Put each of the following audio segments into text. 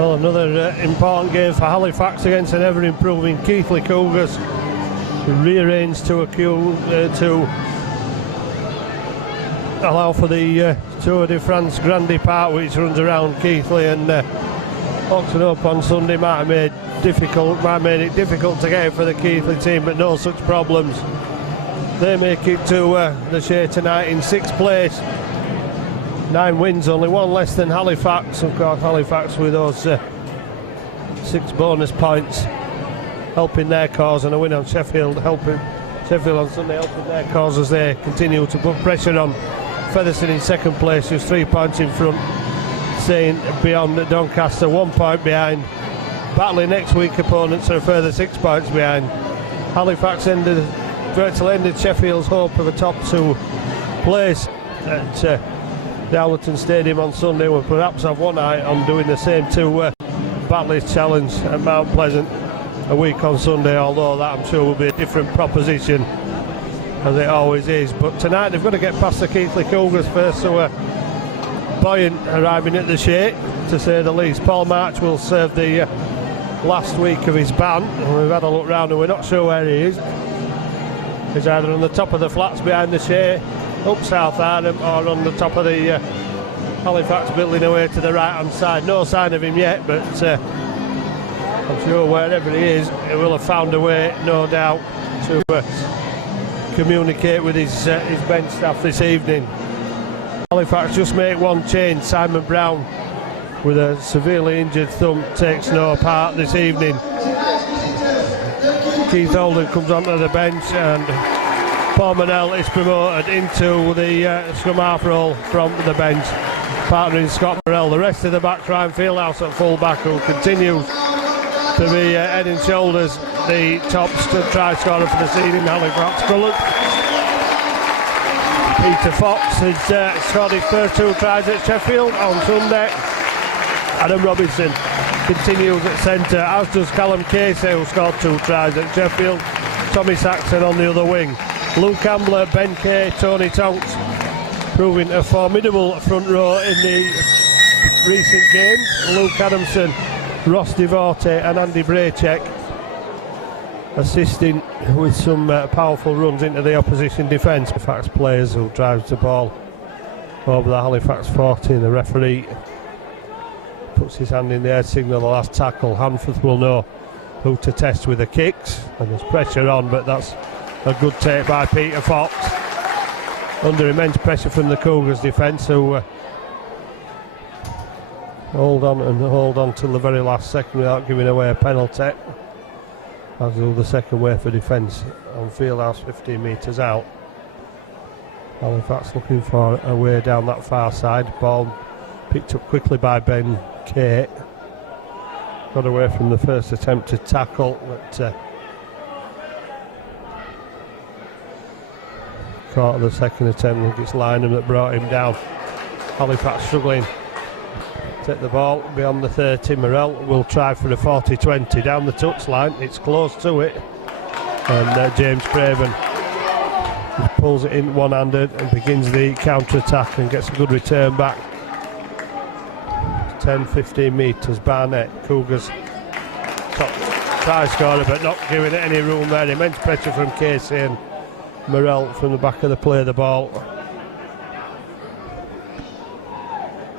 Well, another important game for Halifax against an ever-improving Keighley Cougars, rearranged to allow for the Tour de France Grand Depart, which runs around Keighley, and Oxford up on Sunday might have made it difficult to get it for the Keighley team, but no such problems. They make it to the Shea tonight in 6th place. 9 wins, only 1 less than Halifax. Of course, Halifax with those 6 bonus points helping their cause, and a win on Sheffield on Sunday helping their cause as they continue to put pressure on Featherstone in 2nd place, just 3 points in front. Saying beyond Doncaster, 1 point behind. Battling next week opponents are a further 6 points behind. Halifax virtually ended Sheffield's hope of a top 2 place at the Allerton Stadium on Sunday. Will perhaps have one eye on doing the same to Batley's challenge at Mount Pleasant a week on Sunday, although that I'm sure will be a different proposition, as it always is. But tonight they've got to get past the Keighley Cougars first, so buoyant arriving at the Shea, to say the least. Paul March will serve the last week of his ban, and we've had a look round and we're not sure where he is. He's either on the top of the flats behind the Shea, up South Arnhem, or on the top of the Halifax building away to the right hand side. No sign of him yet, but I'm sure wherever he is, he will have found a way, no doubt, to communicate with his bench staff this evening. Halifax just make one change. Simon Brown, with a severely injured thumb, takes no part this evening. Keith Holden comes onto the bench, and Paul Manell is promoted into the scrum half role from the bench, partnering Scott Morrell. The rest of the back, Ryan Fieldhouse at full back, who continues to be head and shoulders the top try scorer for the season in Halifax colours. Peter Fox has scored his first 2 tries at Sheffield on Sunday. Adam Robinson continues at centre, as does Callum Casey, who scored 2 tries at Sheffield. Tommy Saxon on the other wing. Luke Ambler, Ben Kay, Tony Tonks proving a formidable front row in the recent games. Luke Adamson, Ross Devorte and Andy Braycheck assisting with some powerful runs into the opposition defence. Halifax players who drives the ball over the Halifax 40, and the referee puts his hand in the air, signal the last tackle. Hanforth will know who to test with the kicks, and there's pressure on, but that's a good take by Peter Fox under immense pressure from the Cougars defence, who hold on till the very last second without giving away a penalty, as will the second way for defence on Fieldhouse 15 metres out. Halifax looking for a way down that far side. Ball picked up quickly by Ben Kay, got away from the first attempted tackle, but caught the second attempt. I think it's Lynham that brought him down. Halifax struggling. Take the ball beyond the 30. Morrell will try for a 40-20 down the touchline. It's close to it, and James Craven pulls it in one-handed and begins the counter-attack and gets a good return back. 10-15 metres. Barnett, Cougars top try scorer, but not giving it any room there. Immense pressure from Casey, and Morrell from the back of the play the ball.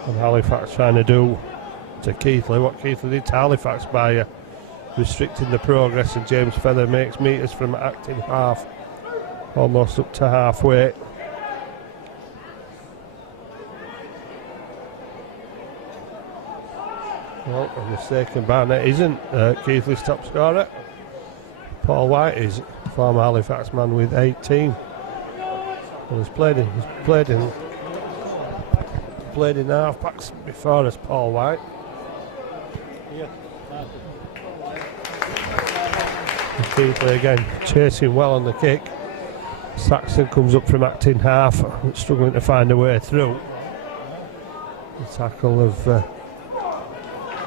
And Halifax trying to do to Keighley what Keighley did to Halifax by restricting the progress, and James Feather makes metres from acting half almost up to halfway. Well, a mistake, and Barnett isn't Keighley's top scorer. Paul White is, former Halifax man with 18. And he's played in half-backs before as Paul White. Yeah. Keighley again chasing well on the kick. Saxon comes up from acting half, struggling to find a way through. The tackle of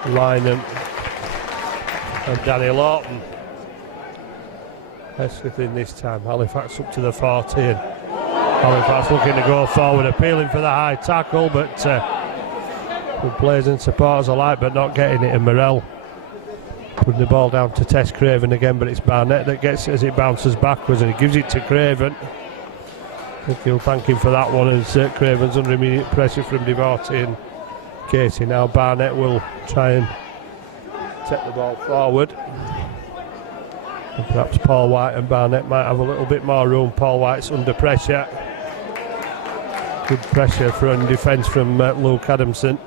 Lynham and Danny Lawton. Heskething this time. Halifax up to the 40, and Halifax looking to go forward, appealing for the high tackle, but Good players and supporters alike, but not getting it. And Morrell putting the ball down to Tess Craven again, but it's Barnett that gets it as it bounces backwards, and he gives it to Craven. I think he'll thank him for that one, as Craven's under immediate pressure from Devorty and Casey. Now Barnett will try and take the ball forward. And perhaps Paul White and Barnett might have a little bit more room. Paul White's under pressure. Good pressure from defence from Luke Adamson.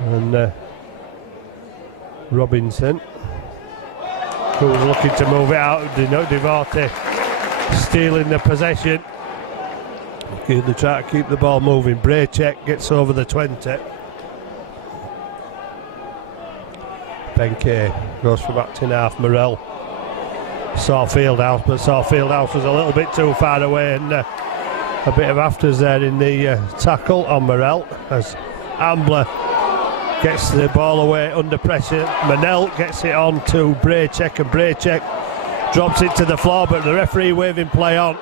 And Robinson, who's looking to move it out. Devorty stealing the possession. They try to keep the ball moving. Braycheck gets over the 20. Benke goes from acting half. Morrell saw Fieldhouse, but saw Fieldhouse was a little bit too far away, and a bit of afters there in the tackle on Morrell as Ambler gets the ball away under pressure. Manel gets it on to Braycheck, and Braycheck drops it to the floor, but the referee waving play on.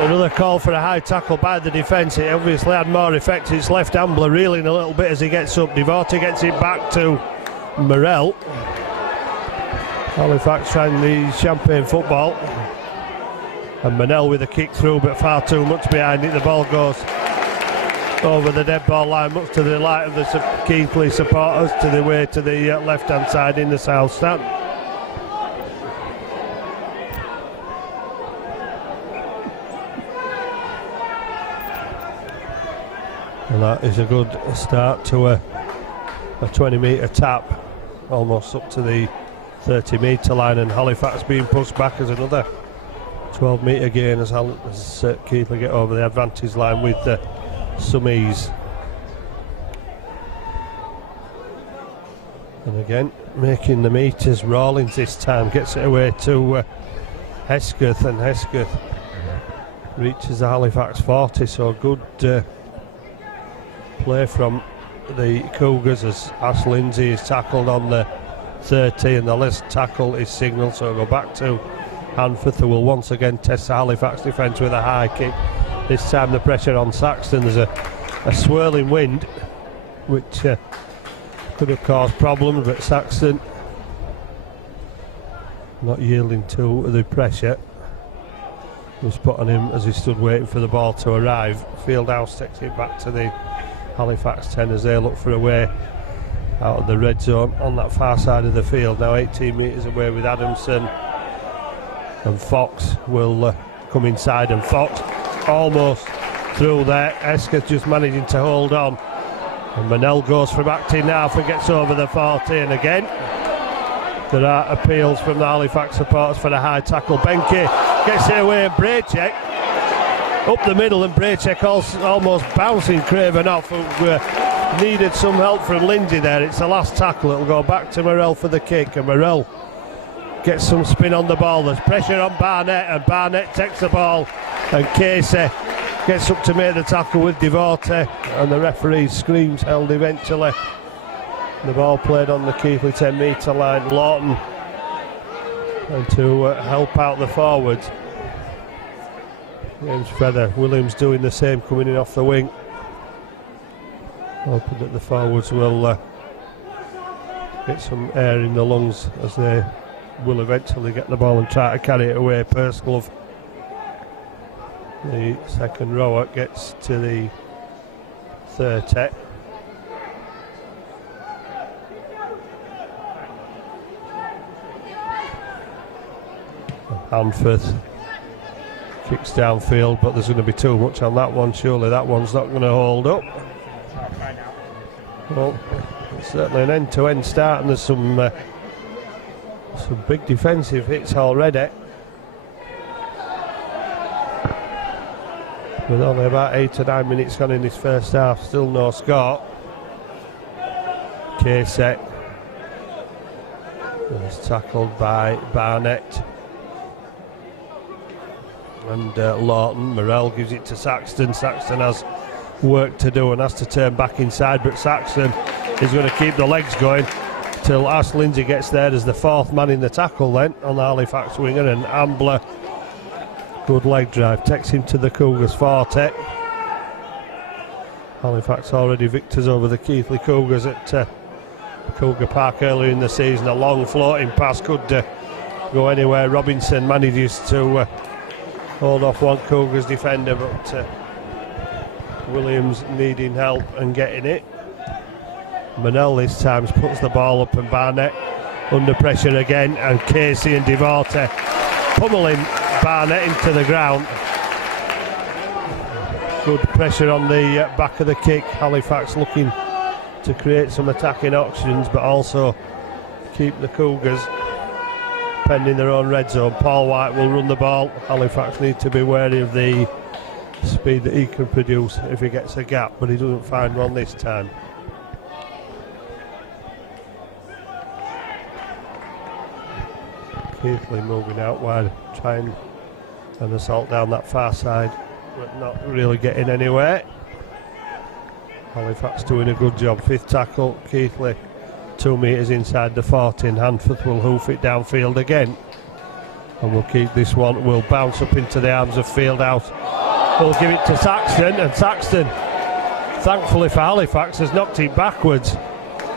Another call for a high tackle by the defence. It obviously had more effect. It's left Ambler reeling a little bit as he gets up. Devorty gets it back to Morrell. Halifax trying the champagne football. And Manel with a kick through, but far too much behind it. The ball goes over the dead ball line, much to the delight of the Keighley supporters, to the way to the left hand side in the south stand. And that is a good start to a 20-metre tap, almost up to the 30-metre line, and Halifax being pushed back as another 12-metre gain as Keighley get over the advantage line with some ease. And again, making the metres. Rawlins this time gets it away to Hesketh, and Hesketh reaches the Halifax 40, so good play from the Cougars as Ash Lindsay is tackled on the 30, and the last tackle is signalled, so go back to Hanforth, who will once again test the Halifax defence with a high kick. This time the pressure on Saxton. There's a swirling wind which could have caused problems, but Saxton not yielding to the pressure. Was put on him as he stood waiting for the ball to arrive. Fieldhouse takes it back to the Halifax 10 as they look for a way out of the red zone on that far side of the field. Now 18 metres away with Adamson, and Fox will come inside, and Fox almost through there. Hesketh just managing to hold on, and Manel goes from acting half and gets over the 40, and again there are appeals from the Halifax supporters for a high tackle. Benke gets it away, and Braycheck up the middle, and Braycheck almost bouncing Craven off, who needed some help from Lindsay there. It's the last tackle. It'll go back to Morrell for the kick, and Morrell gets some spin on the ball. There's pressure on Barnett, and Barnett takes the ball, and Casey gets up to make the tackle with Devorty, and the referee screams held eventually. The ball played on the Keighley 10-metre line. Lawton, and to help out the forwards, James Feather. Williams doing the same, coming in off the wing, hoping that the forwards will get some air in the lungs as they will eventually get the ball and try to carry it away. Pursglove, the second rower, gets to the 30. Hanforth kicks downfield, but there's going to be too much on that one. Surely that one's not going to hold up. Well, it's certainly an end-to-end start, and there's some big defensive hits already. With only about 8 or 9 minutes gone in this first half, still no score. Casey is tackled by Barnett. And Lawton. Morrell gives it to Saxton. Saxton has work to do and has to turn back inside, but Saxton is going to keep the legs going till Ash Lindsay gets there as the fourth man in the tackle then on the Halifax winger, and Ambler, good leg drive, takes him to the Cougars 40. Halifax already victors over the Keighley Cougars at Cougar Park earlier in the season. A long floating pass could go anywhere. Robinson manages to hold off one Cougars defender, but Williams needing help and getting it. Manel this time puts the ball up, and Barnett under pressure again, and Casey and Devorte pummeling Barnett into the ground. Good pressure on the back of the kick. Halifax looking to create some attacking options, but also keep the Cougars pending their own red zone. Paul White will run the ball. Halifax need to be wary of the speed that he can produce if he gets a gap, but he doesn't find one this time. Keighley moving out wide, trying an assault down that far side, but not really getting anywhere. Halifax doing a good job. Fifth tackle, Keighley 2 metres inside the 40. Hanforth will hoof it downfield again, and we'll keep this one. Will bounce up into the arms of Fieldhouse. We'll give it to Saxton, and Saxton, thankfully for Halifax, has knocked it backwards.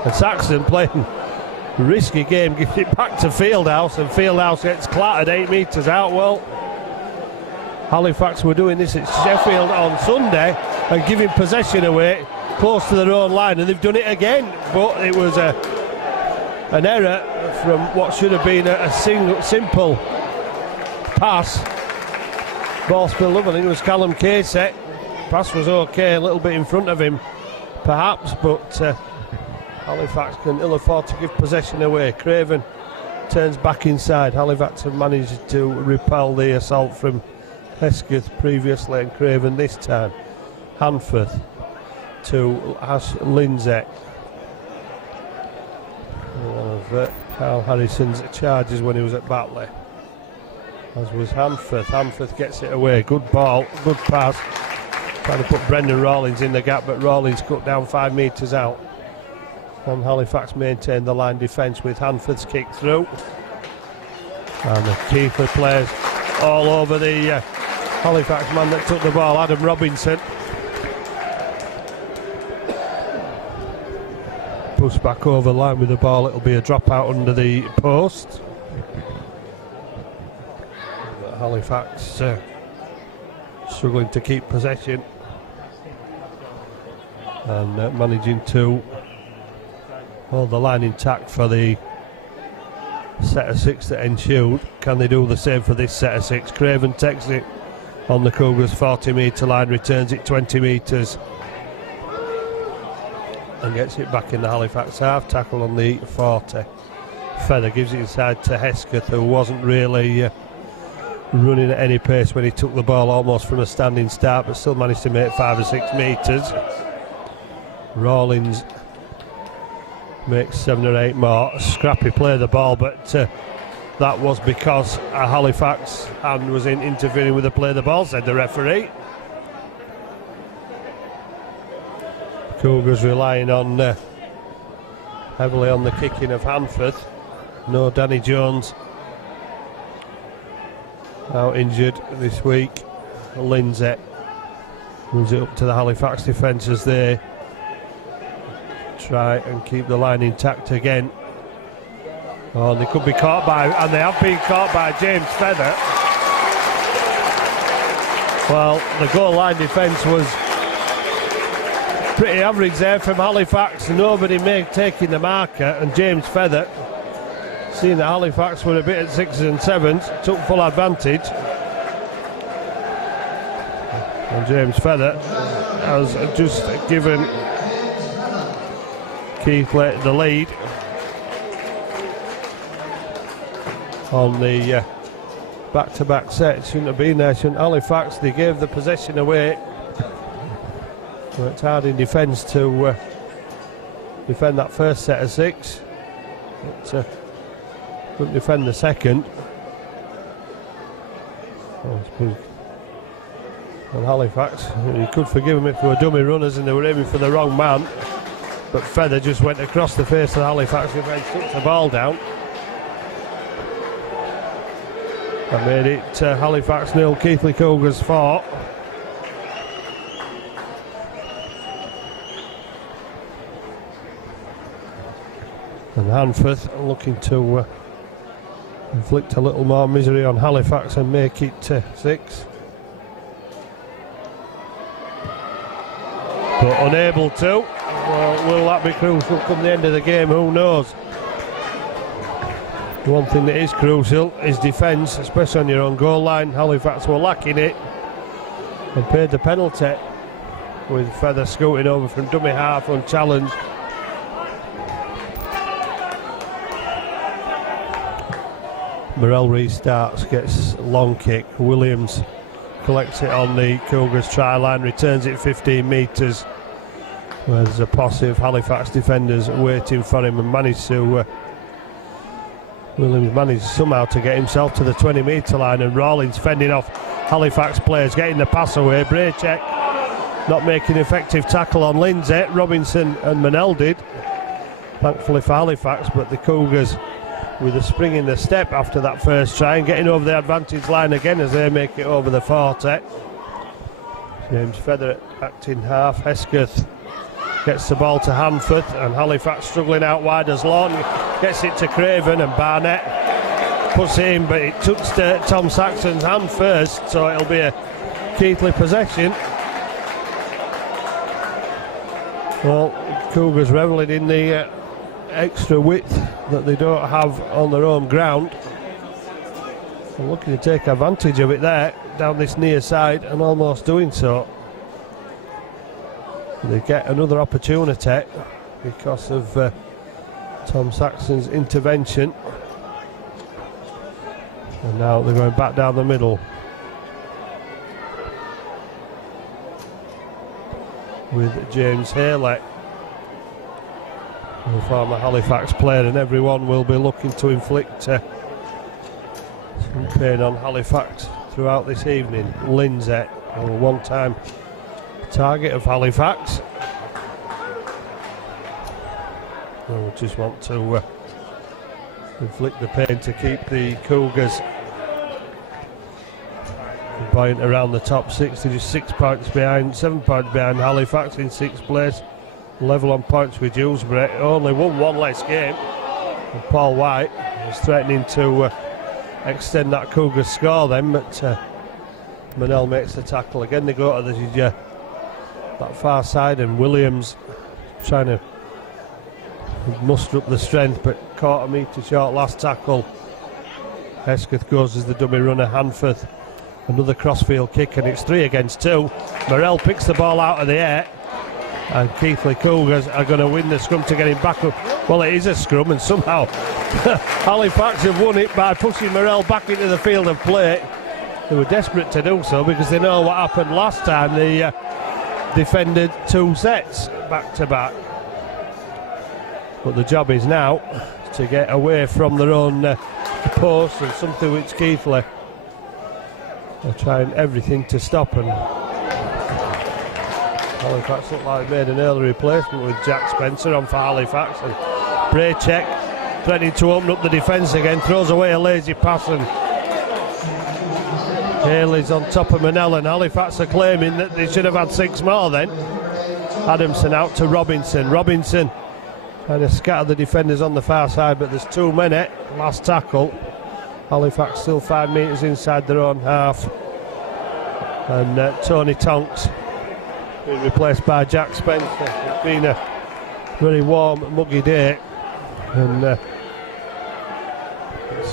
And Saxton playing a risky game, gives it back to Fieldhouse, and Fieldhouse gets clattered 8 metres out. Well, Halifax were doing this at Sheffield on Sunday and giving possession away close to their own line, and they've done it again. But it was an error from what should have been a simple pass. Ball spilled up. I think it was Callum Casey. Pass was okay, a little bit in front of him perhaps, but Halifax can ill afford to give possession away. Craven turns back inside. Halifax have managed to repel the assault from Hesketh previously, and Craven this time. Hanforth to Ash Lindsay. One of Carl Harrison's charges when he was at Batley, as was Hanforth. Hanforth gets it away. Good ball, good pass. Trying to put Brendan Rawlins in the gap, but Rawlins cut down 5 metres out. And Halifax maintained the line defence with Hanforth's kick through. And the Keighley players all over the Halifax man that took the ball, Adam Robinson. Pushed back over the line with the ball. It'll be a drop out under the post. But Halifax struggling to keep possession and managing to hold the line intact for the set of 6 that ensued. Can they do the same for this set of 6? Craven takes it on the Cougars 40 metre line, returns it 20 metres and gets it back in the Halifax half. Tackle on the 40. Feather gives it inside to Hesketh, who wasn't really running at any pace when he took the ball, almost from a standing start, but still managed to make 5 or 6 metres. Rawlins makes 7 or 8 more. Scrappy play the ball, but that was because a Halifax hand was interfering with the play of the ball, said the referee. Cougars relying on heavily on the kicking of Hanforth. No Danny Jones out injured this week. Lindsay moves it up to the Halifax defence as they try and keep the line intact again. Oh, they could be caught by, and they have been caught by James Feather. Well, the goal line defence was pretty average there from Halifax. Nobody taking the marker, and James Feather, seeing that Halifax were a bit at 6s and 7s, took full advantage. And James Feather has just given Keighley the lead on the back-to-back set. Shouldn't have been there, shouldn't Halifax? They gave the possession away. Worked hard in defence to defend that first set of 6, but couldn't defend the second. And Halifax, you could forgive them if they were dummy runners and they were aiming for the wrong man, but Feather just went across the face of the Halifax defence, took the ball down and made it Halifax 0, Keighley Cougars 4. And Hanforth looking to inflict a little more misery on Halifax and make it 6. But unable to. Well, will that be crucial come the end of the game? Who knows? One thing that is crucial is defence, especially on your own goal line. Halifax were lacking it and paid the penalty with Feather scooting over from dummy half unchallenged. Morel restarts, gets long kick. Williams collects it on the Cougars try line, returns it 15 metres. Where there's a posse of Halifax defenders waiting for him, and Williams managed somehow to get himself to the 20-metre line, and Rawlins fending off Halifax players, getting the pass away. Braycheck not making effective tackle on Lindsay. Robinson and Manel did, thankfully for Halifax, but the Cougars with a spring in the step after that first try and getting over the advantage line again as they make it over the 40. James Feather acting half. Hesketh gets the ball to Hanforth, and Halifax struggling out wide as Lawton gets it to Craven, and Barnett puts it in, but it took Tom Saxon's hand first, so it'll be a Keighley possession. Well, Cougars revelling in the extra width that they don't have on their own ground. They're looking to take advantage of it there, down this near side, and almost doing so. They get another opportunity because of Tom Saxon's intervention, and now they're going back down the middle with James Keighley, a former Halifax player, and everyone will be looking to inflict some pain on Halifax throughout this evening. Lindsay, a one-time target of Halifax. We'll just want to inflict the pain to keep the Cougars buoyant around the top 6. They're just 6 points behind, 7 points behind Halifax in 6th place, level on points with Dewsbury. Only won one less game, and Paul White is threatening to extend that Cougars score then, but Manel makes the tackle. Again they go to the that far side, and Williams trying to muster up the strength, but caught a metre short last tackle. Hesketh goes as the dummy runner. Hanforth, another crossfield kick, and it's 3 against 2. Morel picks the ball out of the air, and Keighley Cougars are going to win the scrum to get him back up. Well, it is a scrum, and somehow Halifax have won it by pushing Morel back into the field of play. They were desperate to do so because they know what happened last time. They defended 2 sets back to back, but the job is now to get away from their own post, and something which Keighley are trying everything to stop. And Halifax looked like they made an early replacement with Jack Spencer on for Halifax, and Braycheck threatening to open up the defence again, throws away a lazy pass, and Keighley's on top of Manel, and Halifax are claiming that they should have had 6 more then. Adamson out to Robinson. Robinson trying to scatter the defenders on the far side, but there's too many. Last tackle. Halifax still 5 metres inside their own half. And Tony Tonks being replaced by Jack Spencer. It's been a very warm, muggy day, and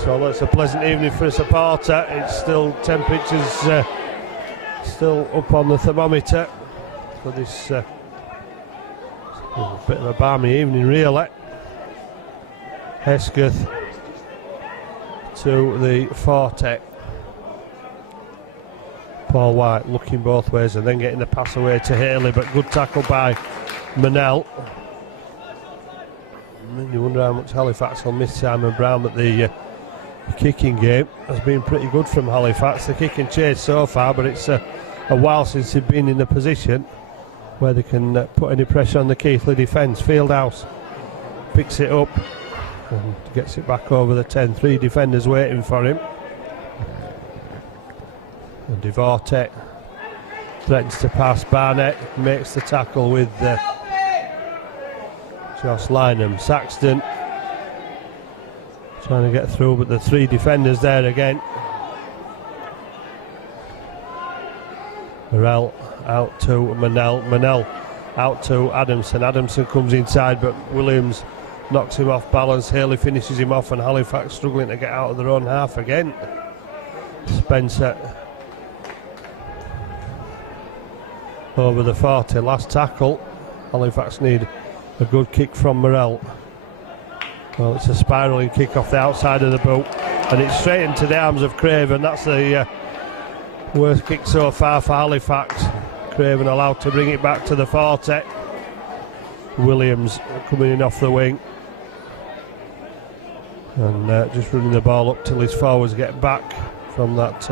so it's a pleasant evening for a supporter. It's still temperatures still up on the thermometer for this a bit of a balmy evening really. Hesketh to the 40. Paul White looking both ways and then getting the pass away to Keighley, but good tackle by Manel. And you wonder how much Halifax will miss Simon Brown, but the kicking game has been pretty good from Halifax. The kick and chase so far, but it's a while since they've been in a position where they can put any pressure on the Keighley defence. Fieldhouse picks it up and gets it back over the 10. 3 defenders waiting for him. And Devorte threatens to pass. Barnett makes the tackle with Josh Lynham. Saxton Trying to get through, but the 3 defenders there again. Morel out to Manel out to Adamson. Adamson comes inside, but Williams knocks him off balance. Haley finishes him off, and Halifax struggling to get out of their own half again. Spencer over the 40. Last tackle. Halifax need a good kick from Morel. Well, it's a spiralling kick off the outside of the boot, and it's straight into the arms of Craven. That's the worst kick so far for Halifax. Craven allowed to bring it back to the 40. Williams coming in off the wing and just running the ball up till his forwards get back from that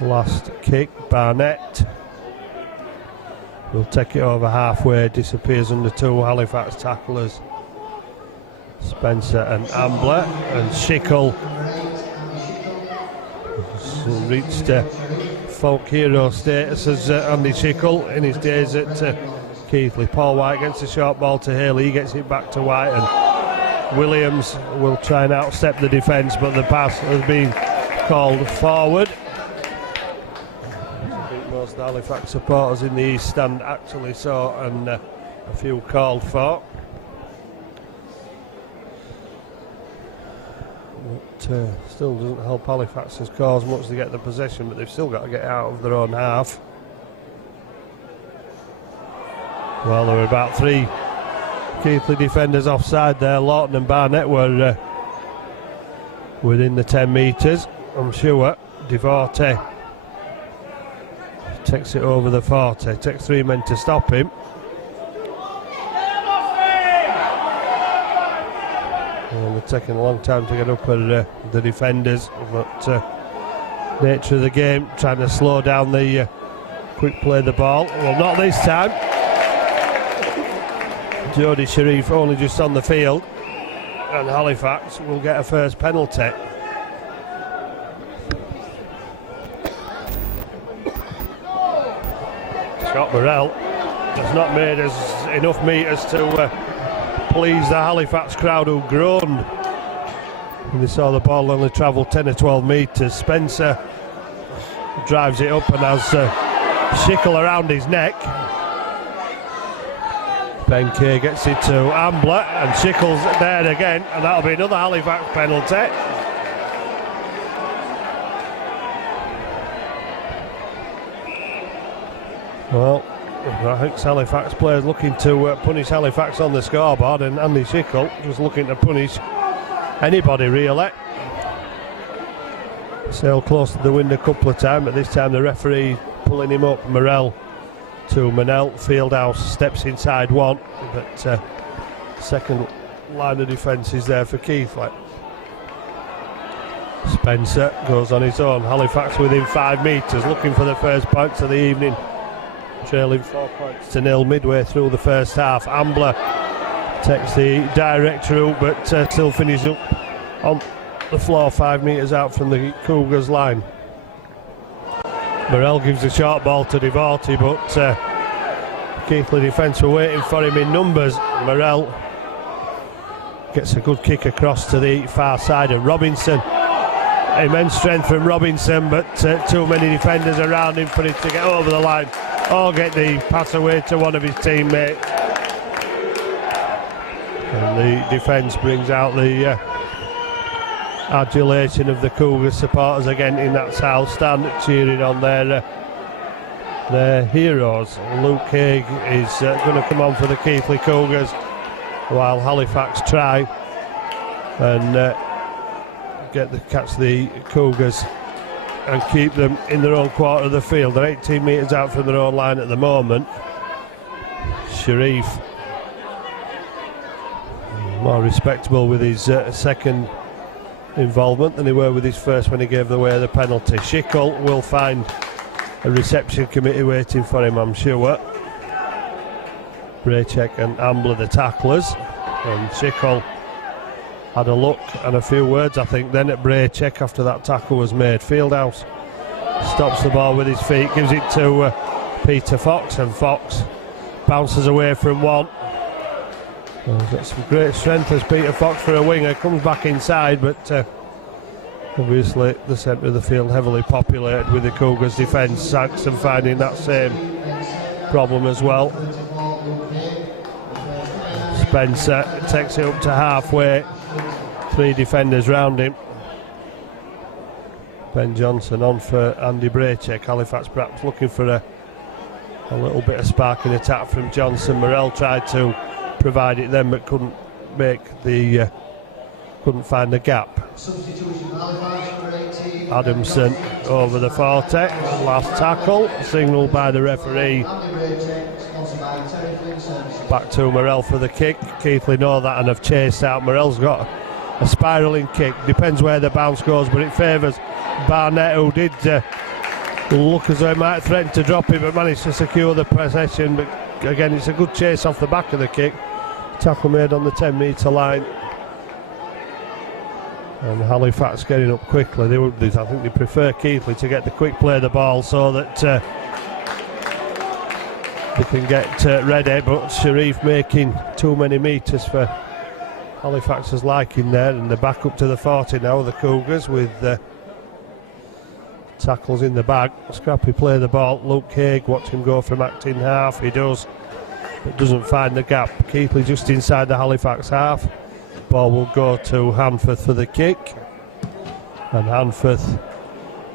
last kick. Barnett will take it over halfway, disappears under 2 Halifax tacklers, Spencer and Ambler, and Schickel reached folk hero status as Andy Schickel in his days at Keighley. Paul White gets a short ball to Haley, he gets it back to White, and Williams will try and outstep the defence, but the pass has been called forward. I think most Halifax supporters in the East Stand actually saw, and a few called for. But still doesn't help Halifax's cause much to get the possession, but they've still got to get out of their own half. Well, there were about 3 Keighley defenders offside there. Lawton and Barnett were within the 10 metres. I'm sure Devorte takes it over the 40. Takes 3 men to stop him. And they're taking a long time to get up at the defenders, but nature of the game, trying to slow down the quick play the ball. Well, not this time. Jody Sharif only just on the field, and Halifax will get a first penalty. Scott Morel has not made us enough metres to please the Halifax crowd, who groaned when they saw the ball only travel 10 or 12 metres. Spencer drives it up and has Schickel around his neck. Ben Kay gets it to Ambler, and Schickel's there again, and that'll be another Halifax penalty. Well, I think Halifax players looking to punish Halifax on the scoreboard, and Andy Schickel just looking to punish anybody really. Sailed close to the wind a couple of times, but this time the referee pulling him up. Morel to Manel. Fieldhouse steps inside one, but second line of defence is there for Keighley. Spencer goes on his own. Halifax within 5 metres, looking for the first points of the evening, trailing 4-0 midway through the first half. Ambler takes the direct route, but still finishes up on the floor 5 metres out from the Cougars line. Morel gives a short ball to Devorte, but Keighley defence were waiting for him in numbers. Morel gets a good kick across to the far side of Robinson. Immense strength from Robinson, but too many defenders around him for him to get over the line or get the pass away to one of his teammates. And the defence brings out the adulation of the Cougars supporters again in that south stand, cheering on their heroes. Luke Haig is going to come on for the Keighley Cougars, while Halifax try and catch the Cougars and keep them in their own quarter of the field. They're 18 metres out from their own line at the moment. Sharif more respectable with his second involvement than he were with his first when he gave away the penalty. Schickel will find a reception committee waiting for him, I'm sure. Braycheck and Ambler the tacklers, and Schickel had a look and a few words, I think, then at Braycheck after that tackle was made. Fieldhouse stops the ball with his feet, gives it to Peter Fox, and Fox bounces away from one. Well, he's got some great strength as Peter Fox for a winger. Comes back inside, but obviously the centre of the field heavily populated with the Cougars defence. Saxon finding that same problem as well. Spencer takes it up to halfway. 3 defenders round him. Ben Johnson on for Andy Braycheck. Halifax perhaps looking for a little bit of spark in attack from Johnson. Morell tried to provide it then, but couldn't find the gap. Adamson over the 40. Last tackle signalled by the referee. Back to Morell for the kick. Keighley know that and have chased out. Morell's got a spiralling kick. Depends where the bounce goes, but it favours Barnett, who did look as though he might threaten to drop it, but managed to secure the possession. But again, it's a good chase off the back of the kick. Tackle made on the 10-metre line. And Halifax getting up quickly. I think they prefer Keighley to get the quick play of the ball so that they can get ready, but Sharif making too many metres for Halifax's liking there, and they're back up to the 40 now, the Cougars, with tackles in the bag. Scrappy play of the ball. Luke Haig, watch him go from acting half. He does, but doesn't find the gap. Keighley just inside the Halifax half. Ball will go to Hanforth for the kick, and Hanforth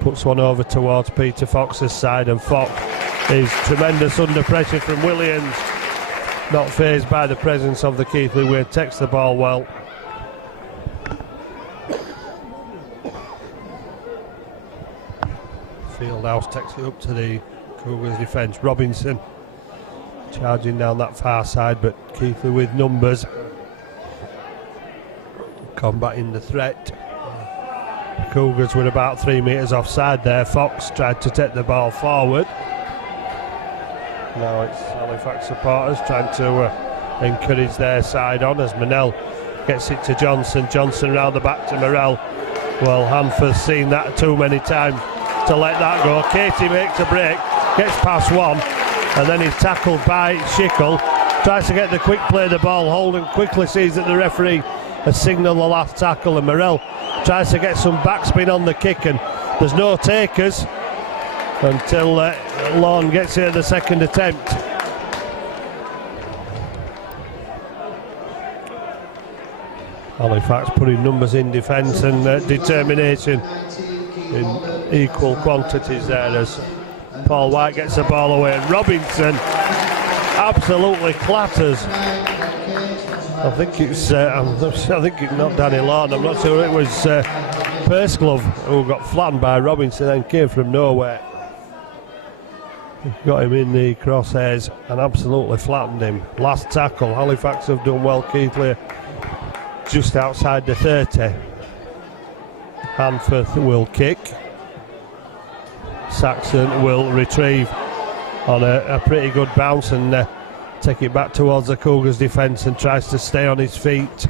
puts one over towards Peter Fox's side, and Fox is tremendous under pressure from Williams, not fazed by the presence of the Keighley wind, takes the ball well. Fieldhouse takes it up to the Cougars defence. Robinson charging down that far side, but Keighley with numbers, combating the threat. The Cougars were about 3 metres offside there. Fox tried to take the ball forward. Now it's Halifax supporters trying to encourage their side on as Manel gets it to Johnson. Johnson round the back to Morell. Well, Hanforth's seen that too many times to let that go. Katie makes a break, gets past one, and then he's tackled by Schickel. Tries to get the quick play of the ball. Holden quickly sees that the referee has signalled the last tackle, and Morell tries to get some backspin on the kick, and there's no takers until Lorne gets it at the second attempt. Halifax putting numbers in defence and determination in equal quantities there as Paul White gets the ball away, and Robinson absolutely clatters. I think it's not Danny Lorne. I'm not sure. It was Pursglove who got flattened by Robinson and came from nowhere. Got him in the crosshairs and absolutely flattened him. Last tackle. Halifax have done well. Keighley just outside the 30. Hanforth will kick. Saxon will retrieve on a pretty good bounce and take it back towards the Cougars defence and tries to stay on his feet.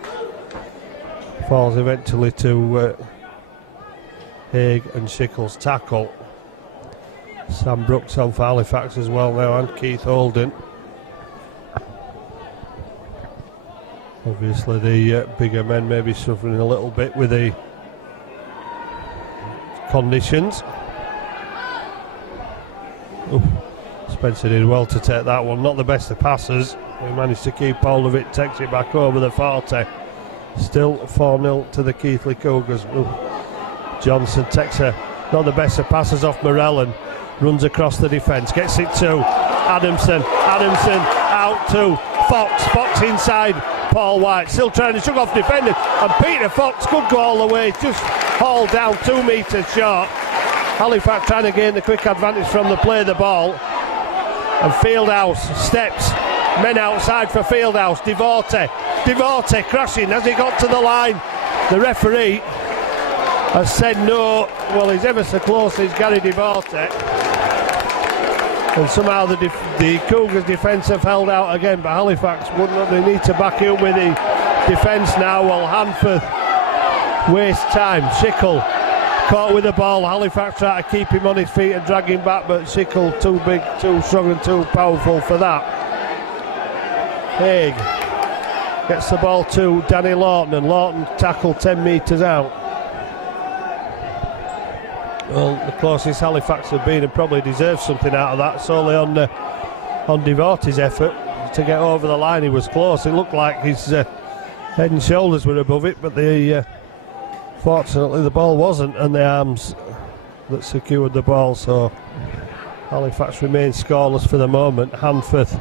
Falls eventually to Haig and Schickel's tackle. Sam Brooks on for Halifax as well now, and Keith Holden. Obviously the bigger men may be suffering a little bit with the conditions. Ooh, Spencer did well to take that one. Not the best of passes. He managed to keep hold of it, takes it back over the 40. Still 4-0 to the Keighley Cougars. Ooh. Johnson takes not the best of passes off Morell and runs across the defence. Gets it to Adamson. Adamson out to Fox. Fox inside Paul White. Still trying to shove off defenders. And Peter Fox could go all the way. Just hauled down 2 metres short. Halifax trying to gain the quick advantage from the play of the ball. And Fieldhouse steps. Men outside for Fieldhouse. Devorte crashing as he got to the line. The referee has said no. Well, he's ever so close, is Gary Devorte. And somehow the Cougars defence have held out again, but Halifax wouldn't. They need to back it up with the defence now, while Hanforth wastes time. Schickel caught with the ball. Halifax try to keep him on his feet and drag him back, but Schickel too big, too strong and too powerful for that. Haig Gets the ball to Danny Lawton, and Lawton tackled 10 metres out. Well, the closest Halifax have been, and probably deserves something out of that. Solely on Devorty's effort to get over the line. He was close. It looked like his head and shoulders were above it, but fortunately the ball wasn't, and the arms that secured the ball. So Halifax remains scoreless for the moment. Hanforth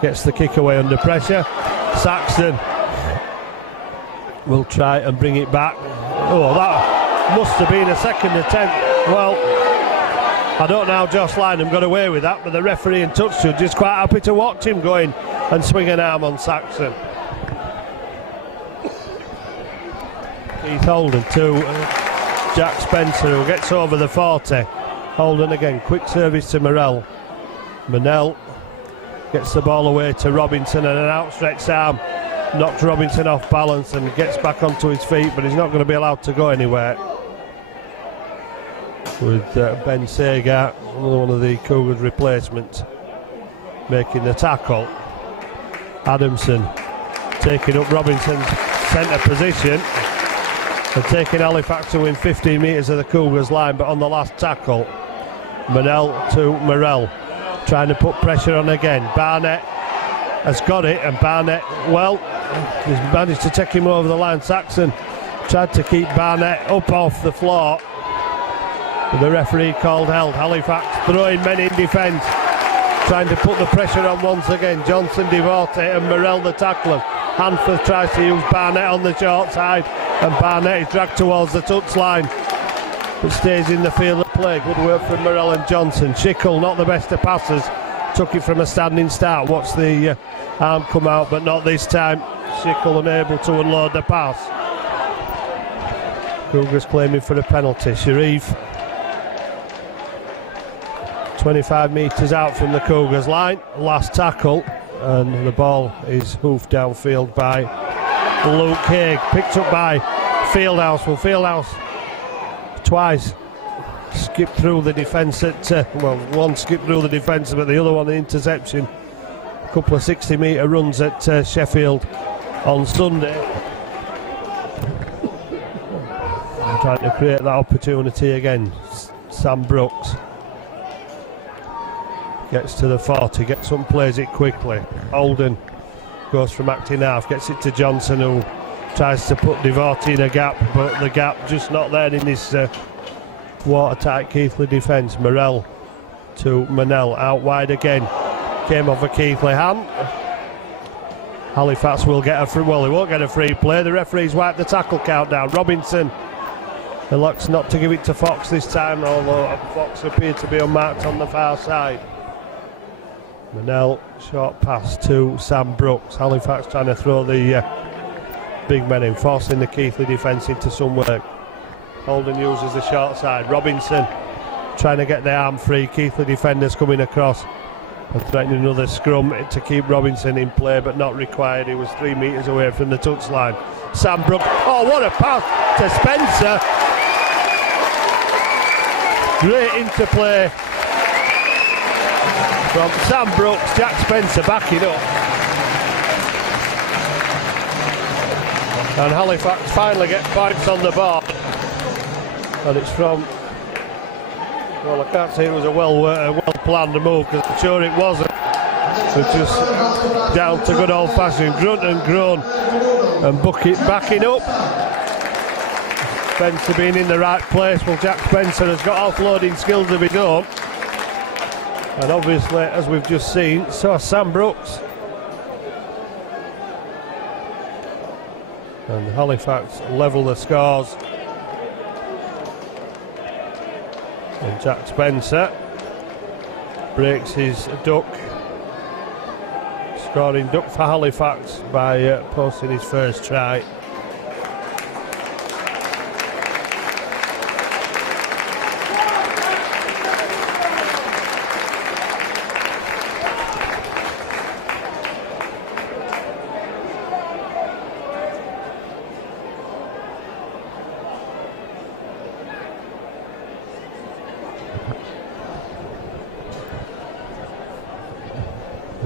gets the kick away under pressure. Saxton will try and bring it back. Oh, that must have been a second attempt. Well, I don't know how Josh Lynham got away with that, but the referee and touch judge is quite happy to watch him go in and swing an arm on Saxton. Keith Holden to Jack Spencer, who gets over the 40. Holden again, quick service to Morrell. Manel gets the ball away to Robinson, and an outstretched arm knocks Robinson off balance and gets back onto his feet, but he's not going to be allowed to go anywhere. With Ben Sager, another one of the Cougars' replacements, making the tackle. Adamson taking up Robinson's centre position and taking Halifax to win 15 metres of the Cougars' line, but on the last tackle, Manel to Morrell, trying to put pressure on again. Barnett has got it, and Barnett, well, he's managed to take him over the line. Saxon tried to keep Barnett up off the floor, but the referee called held. Halifax throwing men in defence, trying to put the pressure on once again. Johnson, Devorty and Morrell the tackler. Hanforth tries to use Barnett on the short side, and Barnett is dragged towards the touchline, but stays in the field of play. Good work from Morrell and Johnson. Schickel, not the best of passers, took it from a standing start. Watch the arm come out, but not this time. Schickel unable to unload the pass. Cougars claiming for a penalty. Sharif 25 metres out from the Cougars line. Last tackle, and the ball is hoofed downfield by Luke Haig, picked up by Fieldhouse. Well, Fieldhouse twice skipped through the defence one skipped through the defence, but the other one, the interception. A couple of 60-metre runs at Sheffield on Sunday. I'm trying to create that opportunity again. Sam Brooks gets to the 40, gets up and plays it quickly. Holden goes from acting half, gets it to Johnson, who tries to put Devorty in a gap, but the gap just not there in this watertight Keighley defence. Morrell to Manel, out wide again, came off a Keighley hand. Halifax will get he won't get a free play. The referee's wiped the tackle count down. Robinson elects not to give it to Fox this time, although Fox appeared to be unmarked on the far side. Manel, short pass to Sam Brooks. Halifax trying to throw the big men in, forcing the Keighley defence into some work. Holden uses the short side. Robinson trying to get the arm free. Keighley defenders coming across and threatening another scrum to keep Robinson in play, but not required. He was 3 metres away from the touchline. Sam Brooks, oh, what a pass to Spencer. Great interplay from Sam Brooks. Jack Spencer backing up, and Halifax finally get points on the board, and it's from, well, I can't say it was a well-planned move, because I'm sure it wasn't. It's just down to good old-fashioned grunt and groan and Bucket backing up. Spencer being in the right place. Well, Jack Spencer has got offloading skills of his own, and obviously, as we've just seen, so has Sam Brooks. And Halifax level the scores. And Jack Spencer breaks his duck, scoring duck for Halifax by posting his first try.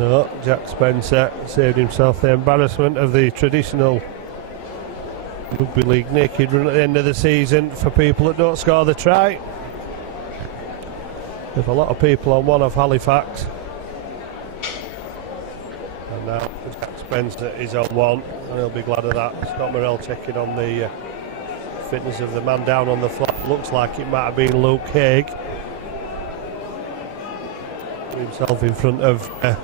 No, Jack Spencer saved himself the embarrassment of the traditional Rugby League naked run at the end of the season for people that don't score the try. There's a lot of people on one of Halifax. And now Jack Spencer is on one, and he'll be glad of that. Scott Morrell checking on the fitness of the man down on the flat. Looks like it might have been Luke Haig. Put himself in front of the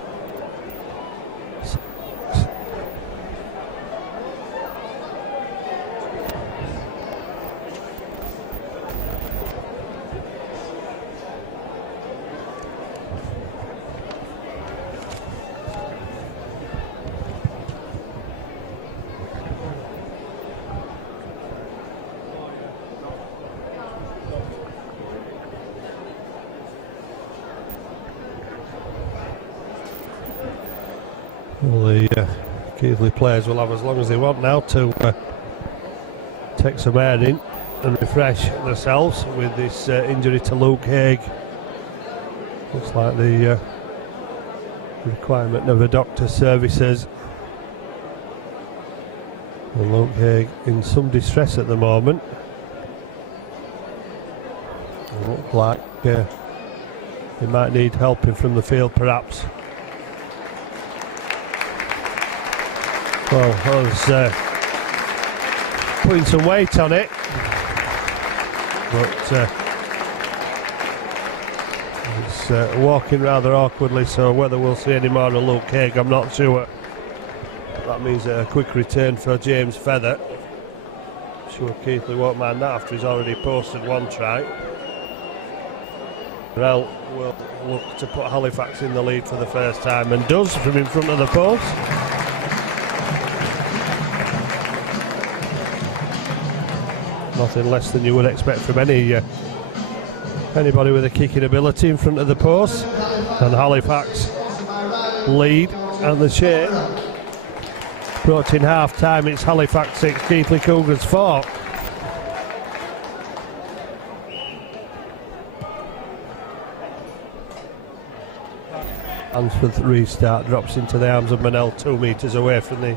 Keighley players will have as long as they want now to take some air in and refresh themselves with this injury to Luke Haig. Looks like the requirement of a doctor's services. And Luke Haig in some distress at the moment. It looks like he might need helping from the field perhaps. Well, I was putting some weight on it, but it's walking rather awkwardly, so whether we'll see any more of Luke Haig, I'm not sure. That means a quick return for James Feather. I'm sure Keighley won't mind that after he's already posted one try. Morrell will look to put Halifax in the lead for the first time, and does from in front of the post. Nothing less than you would expect from anybody with a kicking ability in front of the post. And Halifax lead and the shape. Approaching half time, it's Halifax 6, Keighley Cougars 4. Hands for the restart, drops into the arms of Manel 2 metres away from the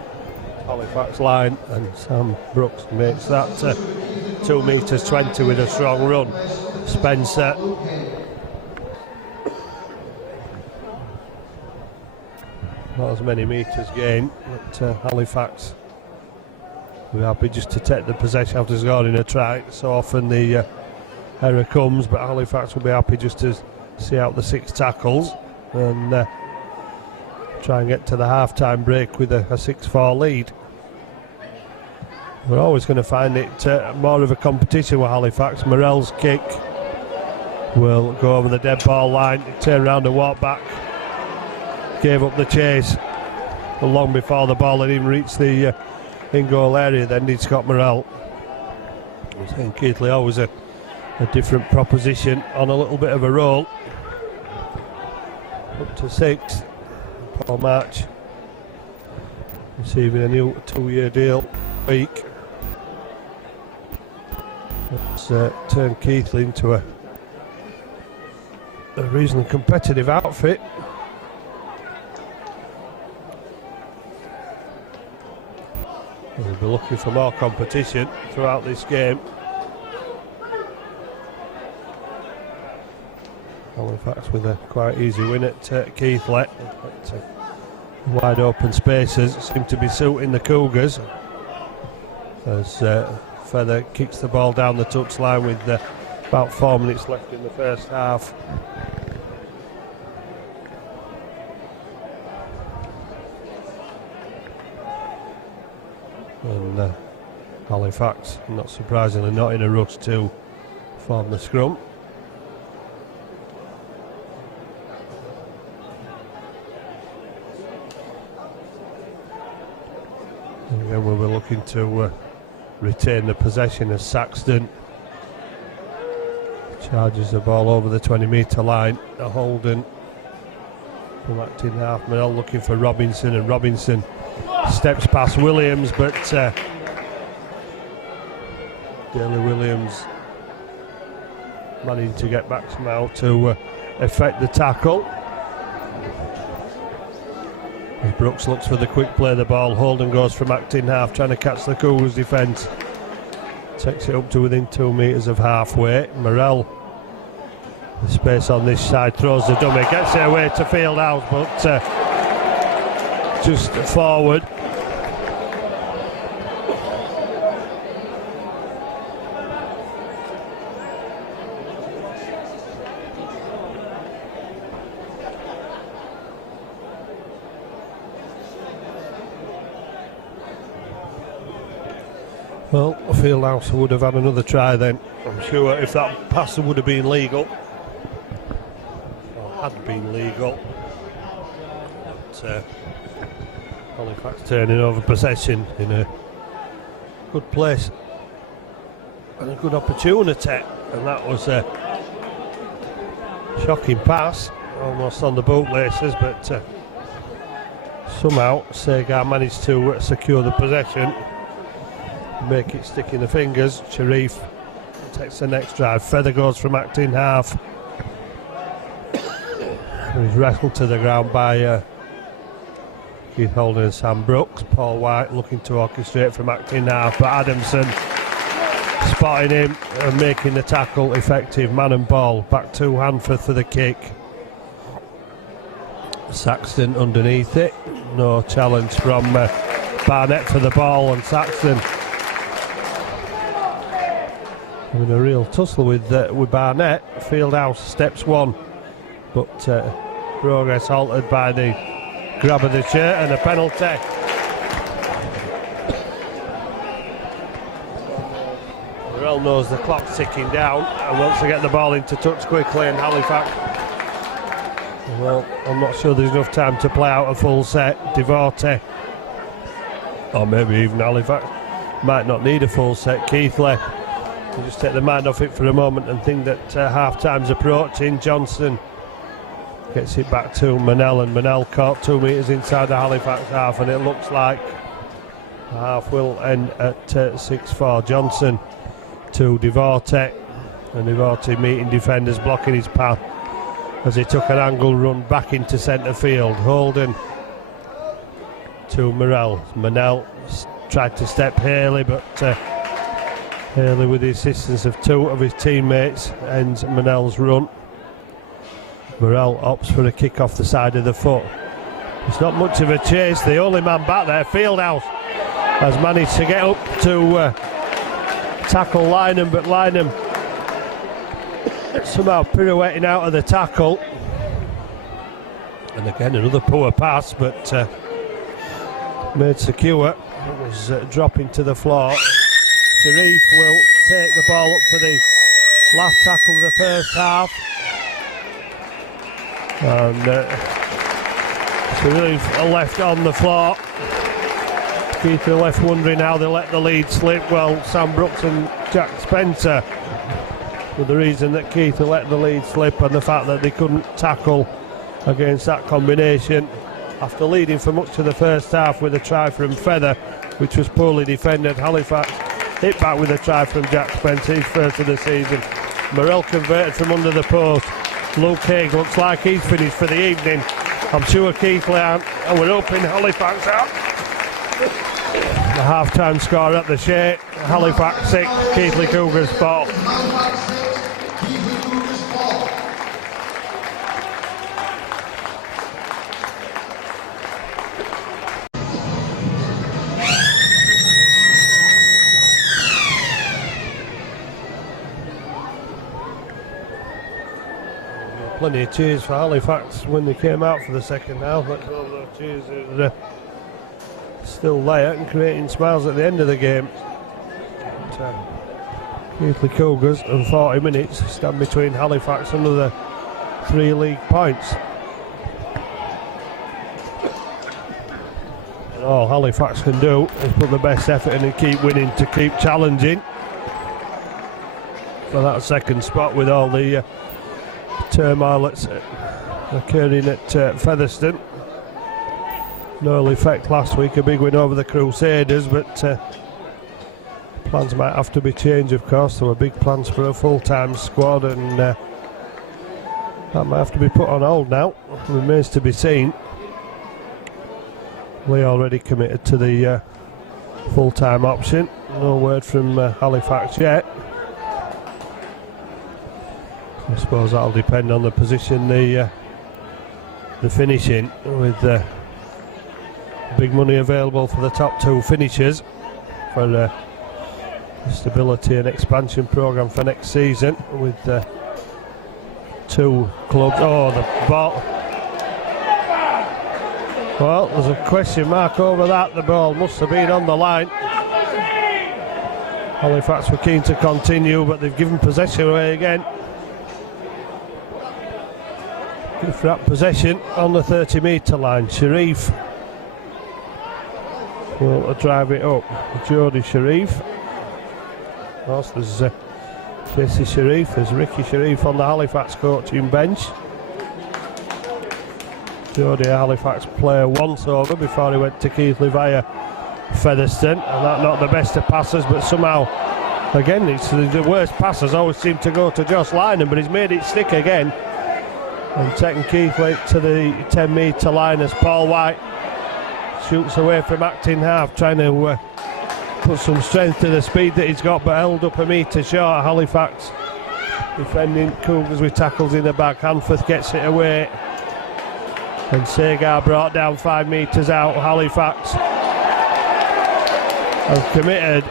Halifax line, and Sam Brooks makes that 2 metres 20 with a strong run. Spencer not as many metres gained, but Halifax we're happy just to take the possession after scoring a try. So often the error comes, but Halifax will be happy just to see out the 6 tackles and try and get to the half-time break with a 6-4 lead. We're always going to find it more of a competition with Halifax. Morrell's kick will go over the dead ball line, turn around and walk back. Gave up the chase long before the ball had even reached the in-goal area, then did Scott Morrell. I think Keighley always a different proposition on a little bit of a roll. Up to 6. Paul March receiving a new 2-year deal week. Let's turn Keighley into a reasonably competitive outfit. We'll be looking for more competition throughout this game. Halifax with a quite easy win at Keighley. Wide open spaces seem to be suiting the Cougars as Feather kicks the ball down the touchline with about 4 minutes left in the first half. And Halifax, not surprisingly, not in a rush to form the scrum. And again, we'll be looking to retain the possession as Saxton charges the ball over the 20-metre line. Holden from acting half. Morrell looking for Robinson, and Robinson steps past Williams, but Daly Williams managed to get back somehow to effect the tackle. As Brooks looks for the quick play of the ball, Holden goes from acting half, trying to catch the Cougars defence. Takes it up to within 2 metres of halfway. Morrell, the space on this side, throws the dummy, gets it away to Fieldhouse, but just forward. Well, Fieldhouse would have had another try then. I'm sure if that pass would have been legal, or had been legal. But Halifax turning over possession in a good place and a good opportunity, and that was a shocking pass, almost on the bootlaces, but somehow Segar managed to secure the possession, make it stick in the fingers. Sharif takes the next drive. Feather goes from acting half. He's wrestled to the ground by Keith Holden and Sam Brooks. Paul White looking to orchestrate from acting half, but Adamson spotting him and making the tackle effective. Man and ball. Back to Hanford for the kick. Saxton underneath it. No challenge from Barnett for the ball, and Saxton having a real tussle with Barnett. Fieldhouse steps one, but progress halted by the grab of the shirt and a penalty. Morrell knows the clock's ticking down and wants to get the ball into touch quickly, and Halifax, well, I'm not sure there's enough time to play out a full set. Devorte, or maybe even Halifax, might not need a full set. Keighley, you just take the mind off it for a moment and think that half time's approaching. Johnson gets it back to Manel, and Manel caught 2 metres inside the Halifax half, and it looks like the half will end at 6-4. Johnson to Devorte, and Devorte meeting defenders, blocking his path as he took an angle run back into centre field. Holden to Morrell. Manel tried to step Haley, but Haley, with the assistance of 2 of his teammates, ends Manel's run. Morrell opts for a kick off the side of the foot. It's not much of a chase. The only man back there, Fieldhouse, has managed to get up to tackle Lynham, but Lynham somehow pirouetting out of the tackle. And again, another poor pass, but made secure. It was dropping to the floor. Sharif will take the ball up for the last tackle of the first half. And Sharif left on the floor. Keith left wondering how they let the lead slip. Well, Sam Brooks and Jack Spencer were the reason that Keith let the lead slip, and the fact that they couldn't tackle against that combination. After leading for much of the first half with a try from Feather, which was poorly defended, Halifax hit back with a try from Jack Spencer, his first of the season. Morrell converted from under the post. Luke Haig looks like he's finished for the evening. I'm sure Keighley aren't, and we're hoping Halifax out. The half-time score at the Shea. Halifax 6, Keighley Cougars 4. Plenty of cheers for Halifax when they came out for the second half. Let's hope those cheers are still there and creating smiles at the end of the game. Keighley Cougars and 40 minutes stand between Halifax and another 3 league points. And all Halifax can do is put the best effort in and keep winning to keep challenging for that second spot, with all the turmoil that's occurring at Featherstone. No ill effect last week, a big win over the Crusaders, but plans might have to be changed, of course. There were big plans for a full-time squad, and that might have to be put on hold now. Remains to be seen. Keighley already committed to the full-time option. No word from Halifax yet. I suppose that'll depend on the position the finish in, with big money available for the top two finishers for the stability and expansion programme for next season, with two clubs. Oh, the ball. Well, there's a question mark over that. The ball must have been on the line. Halifax were keen to continue, but they've given possession away again. Good for that possession on the 30-metre line. Sharif will drive it up. Jody Sharif. Of course, there's Casey Sharif, there's Ricky Sharif on the Halifax coaching bench. Jody, Halifax player, once over before he went to Keighley via Featherstone, and that not the best of passes, but somehow, again, it's the worst passes always seem to go to Josh Lynham, but he's made it stick again and taking Keighley to the 10-metre line as Paul White shoots away from acting half, trying to put some strength to the speed that he's got, but held up a metre short. Halifax defending Cougars with tackles in the back. Hanforth gets it away, and Segar brought down 5 metres out. Halifax has committed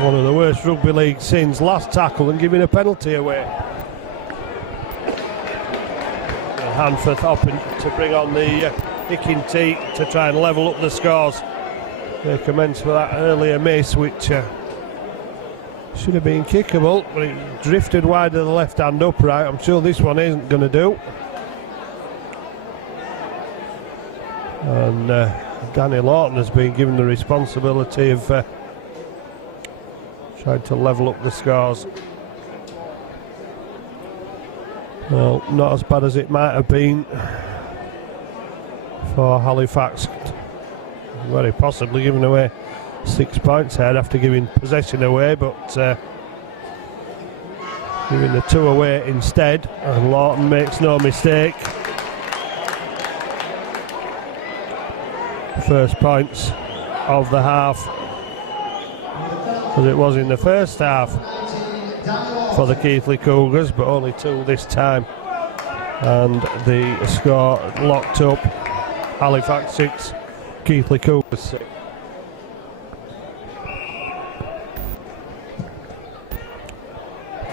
one of the worst rugby league sins, last tackle and giving a penalty away. And Hanforth hoping to bring on the kicking tee to try and level up the scores. They commenced with that earlier miss, which should have been kickable, but it drifted wide of the left hand upright. I'm sure this one isn't going to do. And Danny Lawton has been given the responsibility of trying to level up the scores. Well, not as bad as it might have been for Halifax. Very possibly giving away 6 points here after giving possession away, but giving the 2 away instead, and Lawton makes no mistake. First points of the half, as it was in the first half for the Keighley Cougars, but only 2 this time, and the score locked up. Halifax 6, Keighley Cougars 6.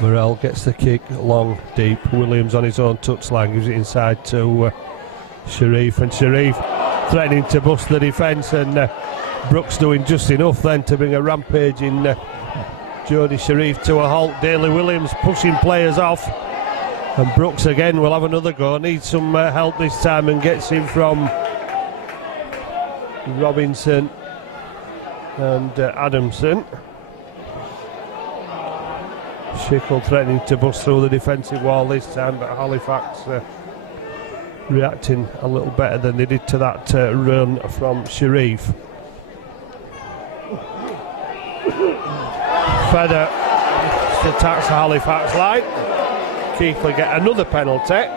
Morrell gets the kick long, deep. Williams on his own touchline gives it inside to Sharif, and Sharif threatening to bust the defence, and Brooks doing just enough then to bring a rampaging Jody Sharif to a halt. Daly Williams pushing players off, and Brooks again will have another go. Needs some help this time, and gets in from Robinson and Adamson. Schickel threatening to bust through the defensive wall this time, but Halifax reacting a little better than they did to that run from Sharif. Feather attacks the Halifax line. Keighley get another penalty.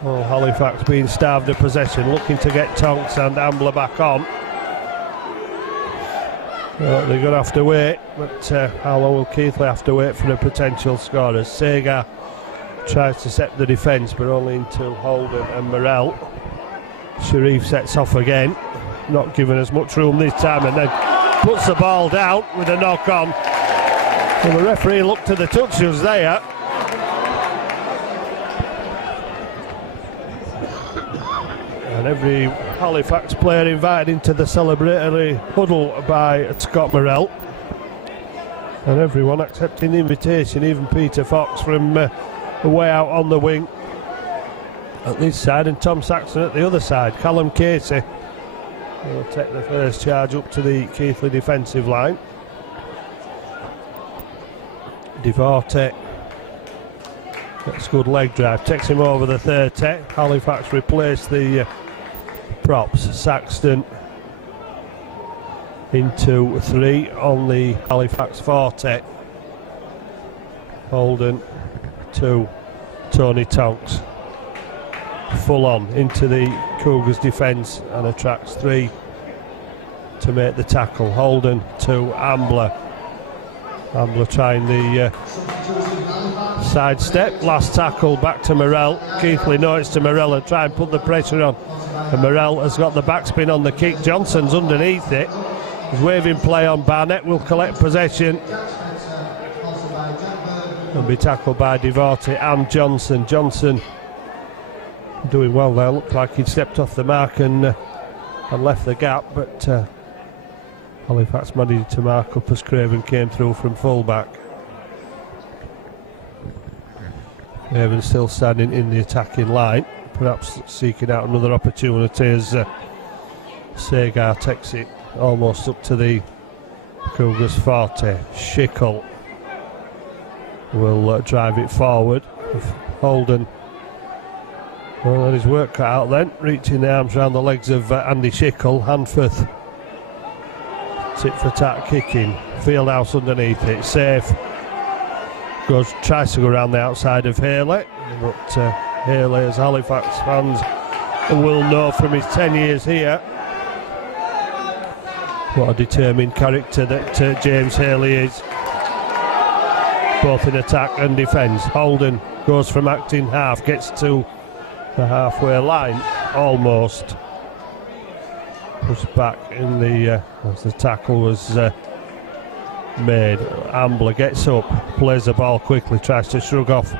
Well, Halifax being starved of possession, looking to get Tonks and Ambler back on. Well, they're going to have to wait, but how long will Keighley have to wait for the potential scorers? Segar tries to set the defence, but only until Holden and Morrell. Sharif sets off again, not giving us much room this time, and then puts the ball down with a knock on. Well, the referee looked to the touches there. And every Halifax player invited into the celebratory huddle by Scott Morrell, and everyone accepting the invitation, even Peter Fox from way out on the wing at this side, and Tom Saxon at the other side. Callum Casey will take the first charge up to the Keighley defensive line. Devorte gets good leg drive, takes him over the 30. Halifax replace the props. Saxton into 3 on the Halifax 40. Holden to Tony Tonks. Full on into the Cougars defence and attracts 3 to make the tackle. Holden to Ambler. Ambler trying the sidestep. Last tackle back to Morrell. Keighley nods to Morrell and try and put the pressure on. And Morrell has got the backspin on the kick. Johnson's underneath it. He's waving play on. Barnett will collect possession and be tackled by Devorty and Johnson. Johnson doing well there. Looked like he'd stepped off the mark and left the gap, but Halifax managed to mark up as Craven came through from full-back. Craven still standing in the attacking line, perhaps seeking out another opportunity as Sagar takes it almost up to the Cougars 40. Schickel will drive it forward. Holden, well, let his work cut out then, reaching the arms around the legs of Andy Schickel. Hanforth, tit for tat kicking. Fieldhouse underneath it, safe. Tries to go around the outside of Haley, but Haley, as Halifax fans will know from his 10 years here, what a determined character that James Haley is, both in attack and defence. Holden goes from acting half, gets to the halfway line almost. Pushed back in the as the tackle was made. Ambler gets up, plays the ball quickly, tries to shrug off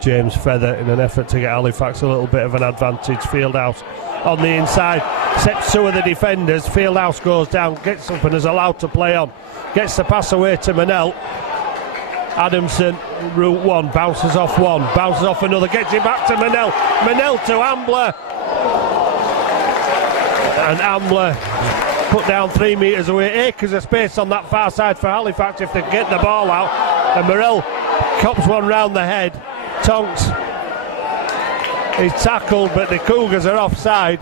James Feather in an effort to get Halifax a little bit of an advantage. Fieldhouse on the inside, steps 2 of the defenders. Fieldhouse goes down, gets up and is allowed to play on. Gets the pass away to Manel. Adamson, route 1, bounces off 1, bounces off another, gets it back to Manel. Manel to Ambler. And Ambler put down 3 metres away. Acres of space on that far side for Halifax if they get the ball out. And Morrell cops one round the head. Tonks is tackled, but the Cougars are offside.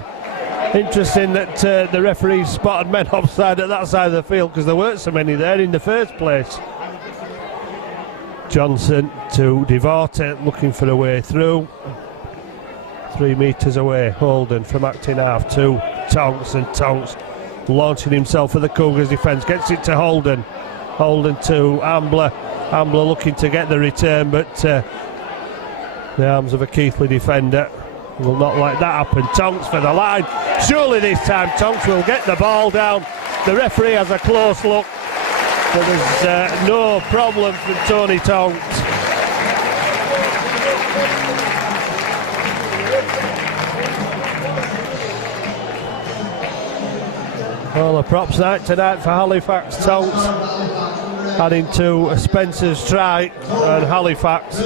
Interesting that the referee spotted men offside at that side of the field, because there weren't so many there in the first place. Johnson to Devorty, looking for a way through. 3 metres away. Holden from acting half to Tonks, and Tonks launching himself for the Cougars defence. Gets it to Holden. Holden to Ambler. Ambler looking to get the return, but the arms of a Keighley defender will not let that happen. Tonks for the line. Surely this time Tonks will get the ball down. The referee has a close look, but there's no problem from Tony Tonks. Well, a props night tonight for Halifax. Tonks adding to Spencer's try, and Halifax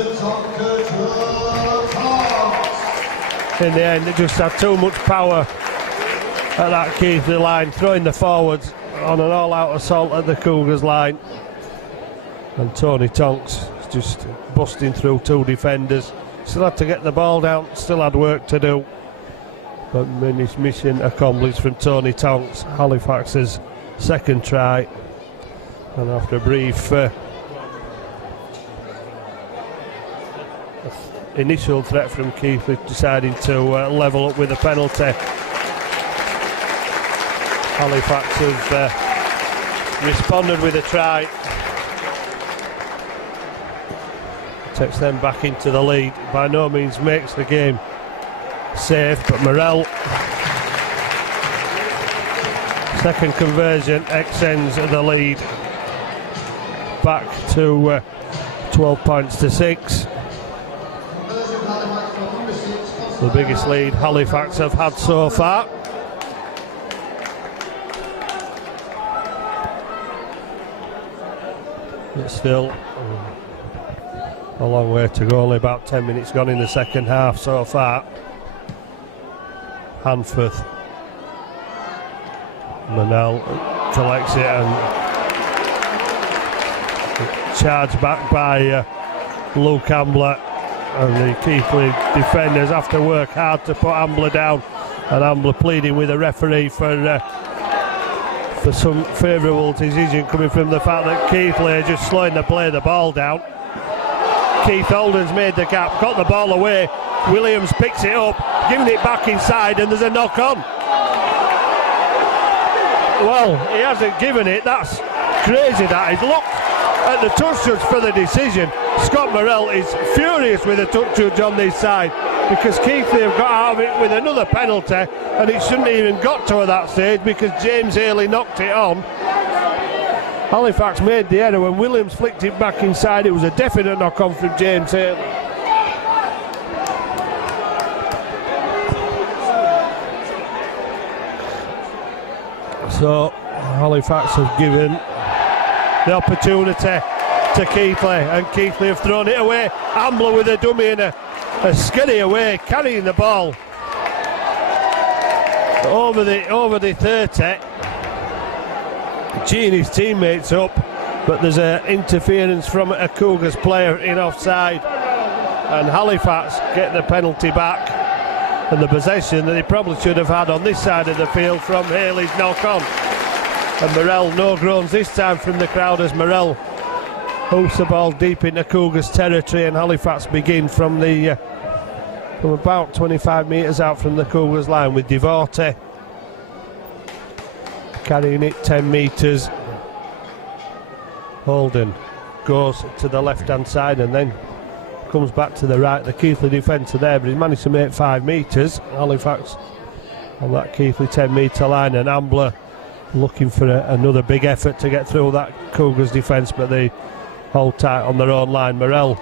in the end, they just had too much power at that Keighley line, throwing the forwards on an all-out assault at the Cougars line. And Tony Tonks just busting through 2 defenders. Still had to get the ball down, still had work to do. But mission accomplished from Tony Tonks. Halifax's second try. And after a brief initial threat from Keighley, deciding to level up with a penalty, Halifax have responded with a try. Takes them back into the lead. By no means makes the game safe, but Morrell, second conversion, extends the lead back to 12 points to 6. The biggest lead Halifax have had so far. But still a long way to go, only about 10 minutes gone in the second half so far. Hanforth, Manel collects it and charged back by Luke Ambler, and the Keighley defenders have to work hard to put Ambler down, and Ambler pleading with the referee for there's some favourable decision coming from the fact that Keighley are just slowing the play the ball down. Keith Holden's made the gap, got the ball away. Williams picks it up, giving it back inside, and there's a knock on. Well, he hasn't given it. That's crazy, that is. Look at the touch judge for the decision. Scott Morrell is furious with the touch judge on this side, because Keighley have got out of it with another penalty, and it shouldn't even got to that stage because James Haley knocked it on. Halifax made the error when Williams flicked it back inside. It was a definite knock on from James Haley. So Halifax have given the opportunity to Keighley, and Keighley have thrown it away. Ambler with a dummy and a skiddy away, carrying the ball over the 30. Geeing his teammates up, but there's an interference from a Cougars player in offside, and Halifax get the penalty back and the possession that they probably should have had on this side of the field from Haley's knock on. And Morrell, no groans this time from the crowd as Morrell hoops the ball deep into Cougars territory, and Halifax begin from about 25 metres out from the Cougars line with Devote carrying it 10 metres. Holden goes to the left hand side and then comes back to the right. The Keighley defence are there, but he's managed to make 5 metres. Halifax on that Keighley 10 metre line, and Ambler looking for another big effort to get through that Cougars defence, but they hold tight on their own line. Morrell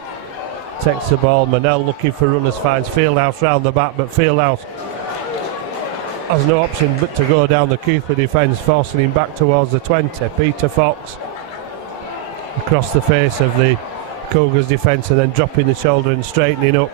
takes the ball. Manel looking for runners, finds Fieldhouse round the back, but Fieldhouse has no option but to go down the Keighley defence, forcing him back towards the 20. Peter Fox across the face of the Cougars defence and then dropping the shoulder and straightening up.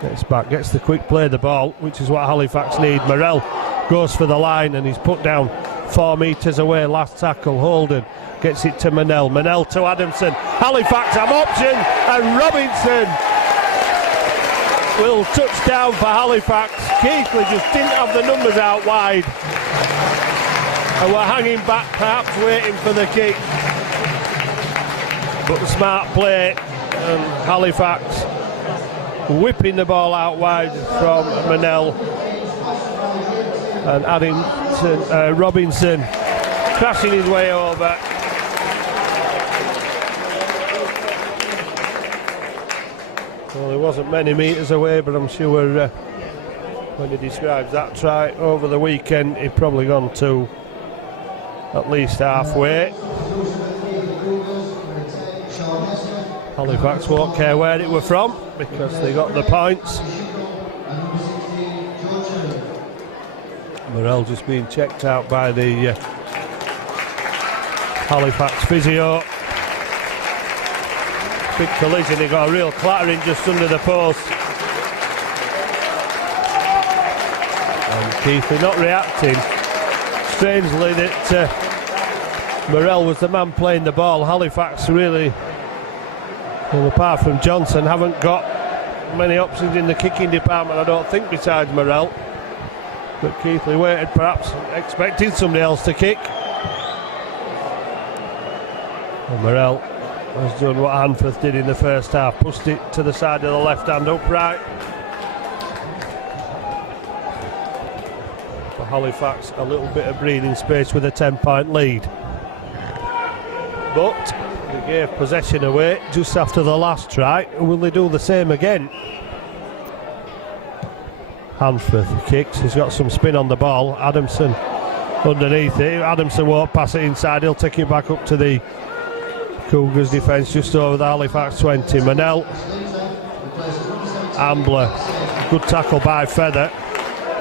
Gets back, gets the quick play the ball, which is what Halifax need. Morrell goes for the line and he's put down 4 metres away. Last tackle, Holden gets it to Manel. Manel to Adamson. Halifax have option, and Robinson will touch down for Halifax. Keighley just didn't have the numbers out wide and were hanging back, perhaps waiting for the kick. But the smart play, and Halifax whipping the ball out wide from Manel, and Robinson crashing his way over. Well, he wasn't many metres away, but I'm sure when he describes that try over the weekend, he'd probably gone to at least halfway. Halifax won't care where it were from because they got the points. Morrell just being checked out by the Halifax physio. Big collision, he got a real clattering just under the post. And Keighley not reacting. Strangely that Morrell was the man playing the ball. Halifax really, well, apart from Johnson, haven't got many options in the kicking department, I don't think, besides Morrell. But Keighley waited, perhaps expecting somebody else to kick. And Morrell has done what Hanforth did in the first half, pushed it to the side of the left hand upright. For Halifax, a little bit of breathing space with a 10-point lead. But they gave possession away just after the last try. Will they do the same again? Hanforth kicks, he's got some spin on the ball. Adamson underneath it. Adamson won't pass it inside, he'll take it back up to the Cougars defence just over the Halifax 20. Manel, Ambler, good tackle by Feather,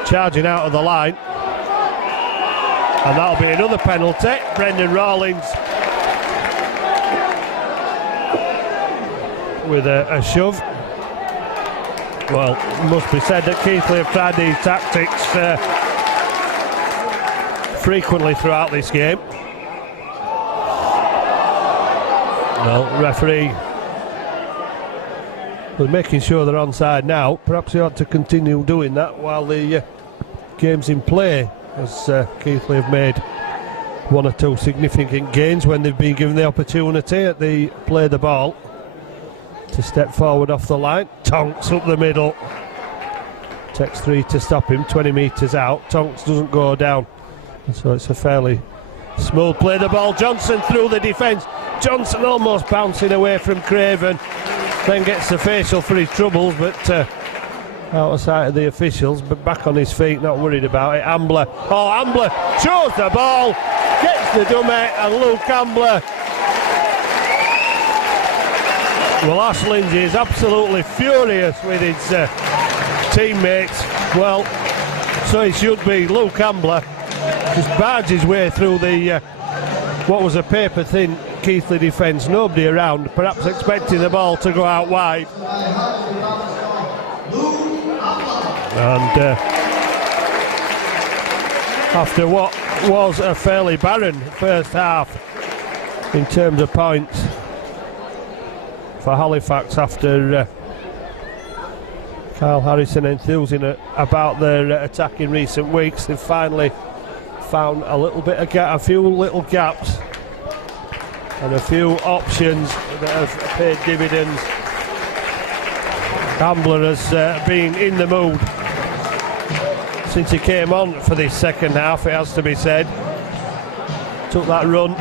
charging out of the line, and that'll be another penalty. Brendan Rawlings with a shove. Well, it must be said that Keighley have tried these tactics frequently throughout this game. Well, referee was making sure they're onside now. Perhaps he ought to continue doing that while the game's in play, as Keighley have made one or two significant gains when they've been given the opportunity at the play the ball to step forward off the line. Tonks up the middle, takes 3 to stop him, 20 metres out. Tonks doesn't go down, so it's a fairly smooth play the ball. Johnson through the defence. Johnson almost bouncing away from Craven, then gets the facial for his troubles, but out of sight of the officials, but back on his feet, not worried about it. Ambler, Ambler shows the ball, gets the dummy, and Luke Ambler. Well, Ash Lindsay is absolutely furious with his teammates. Well, so he should be. Luke Ambler just barged his way through the what was a paper-thin Keighley defence, nobody around, perhaps expecting the ball to go out wide. And after what was a fairly barren first half in terms of points for Halifax, after Kyle Harrison enthusing about their attack in recent weeks, they've finally found a little bit of a few little gaps and a few options that have paid dividends. Ambler has been in the mood since he came on for this second half, it has to be said. Took that run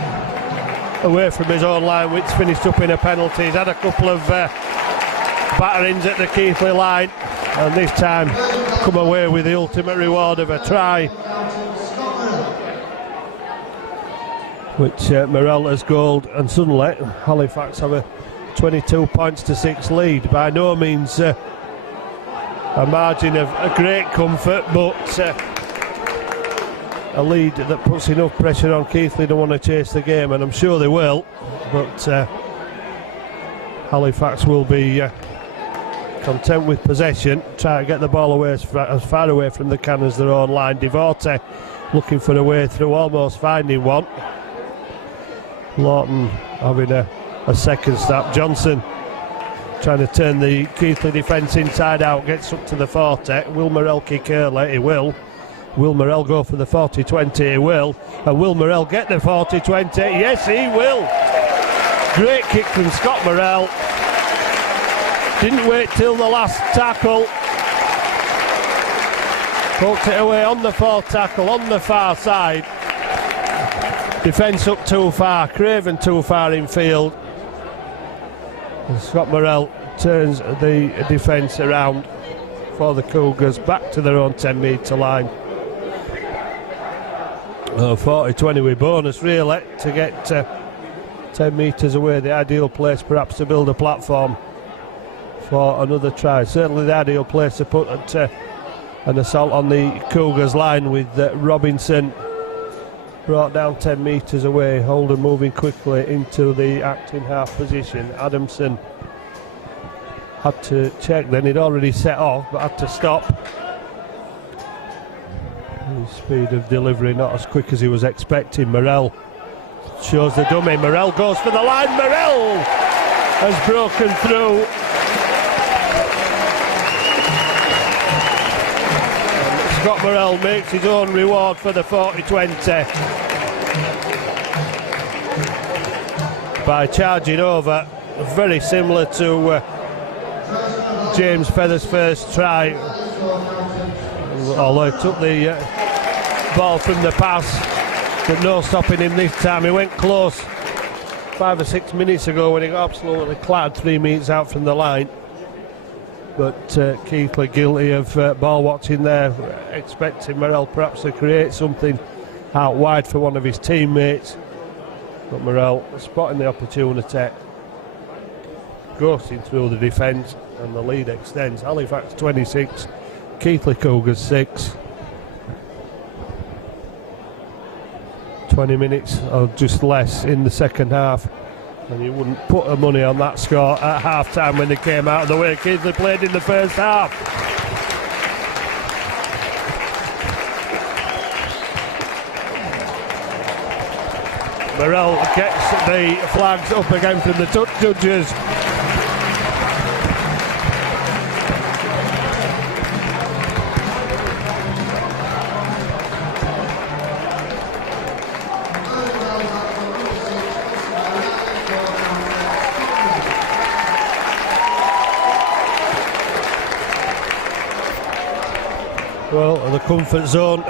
away from his own line, which finished up in a penalty. He's had a couple of batterings at the Keighley line, and this time come away with the ultimate reward of a try, which Morel has goaled, and suddenly Halifax have a 22 points to 6 lead. By no means a margin of a great comfort, but a lead that puts enough pressure on Keighley to want to chase the game, and I'm sure they will, but Halifax will be content with possession, try to get the ball away as far away from the can as their own line. Devote looking for a way through, almost finding one. Lawton having a second stop. Johnson trying to turn the Keighley defence inside out, gets up to the 40. Will Morel kick early? He will. Will Morel go for the 40-20? He will. And will Morel get the 40-20? Yes, he will. Great kick from Scott Morel. Didn't wait till the last tackle. Poked it away on the fourth tackle on the far side. Defence up too far, Craven too far in field. And Scott Morel turns the defence around for the Cougars back to their own 10-metre line. 40-20 with bonus really to get 10 metres away, the ideal place perhaps to build a platform for another try. Certainly the ideal place to put an assault on the Cougars line, with Robinson brought down 10 metres away. Holden moving quickly into the acting half position. Adamson had to check then, he'd already set off but had to stop. His speed of delivery not as quick as he was expecting. Morel shows the dummy. Morel goes for the line. Morel has broken through. And Scott Morel makes his own reward for the 40-20 by charging over, very similar to James Feather's first try, although he took the ball from the pass, but no stopping him this time. He went close 5 or 6 minutes ago when he got absolutely clattered 3 metres out from the line, but Keighley guilty of ball watching there, expecting Morel perhaps to create something out wide for one of his teammates, but Morel spotting the opportunity, ghosting through the defence, and the lead extends. Halifax 26, Keighley Cougars 6. 20 minutes or just less in the second half, and you wouldn't put a money on that score at half time when they came out of the way Keighley played in the first half. Morel gets the flags up again from the judges. Well, the comfort zone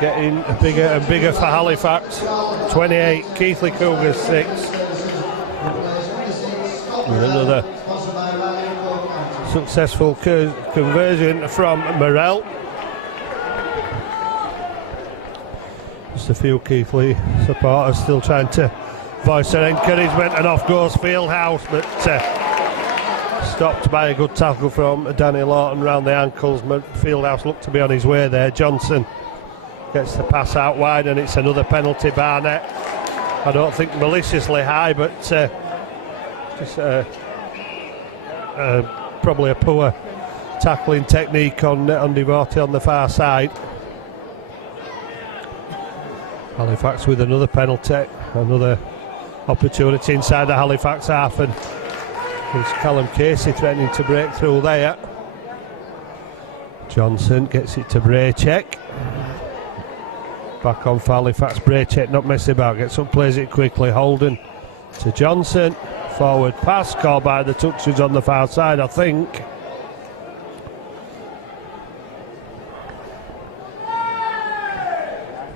getting bigger and bigger for Halifax. 28, Keighley Cougars 6. And another successful conversion from Morel. Just a few Keighley supporters still trying to voice their encouragement, and off goes Fieldhouse, but stopped by a good tackle from Danny Lawton round the ankles. Fieldhouse looked to be on his way there. Johnson gets the pass out wide, and it's another penalty. Barnett, I don't think maliciously high, but just probably a poor tackling technique on Devote on the far side. Halifax with another penalty, another opportunity inside the Halifax half, and it's Callum Casey threatening to break through there. Johnson gets it to Braycheck. Back on for Halifax. Braycheck not messing about, gets up, plays it quickly. Holden to Johnson. Forward pass called by the touches on the far side, I think.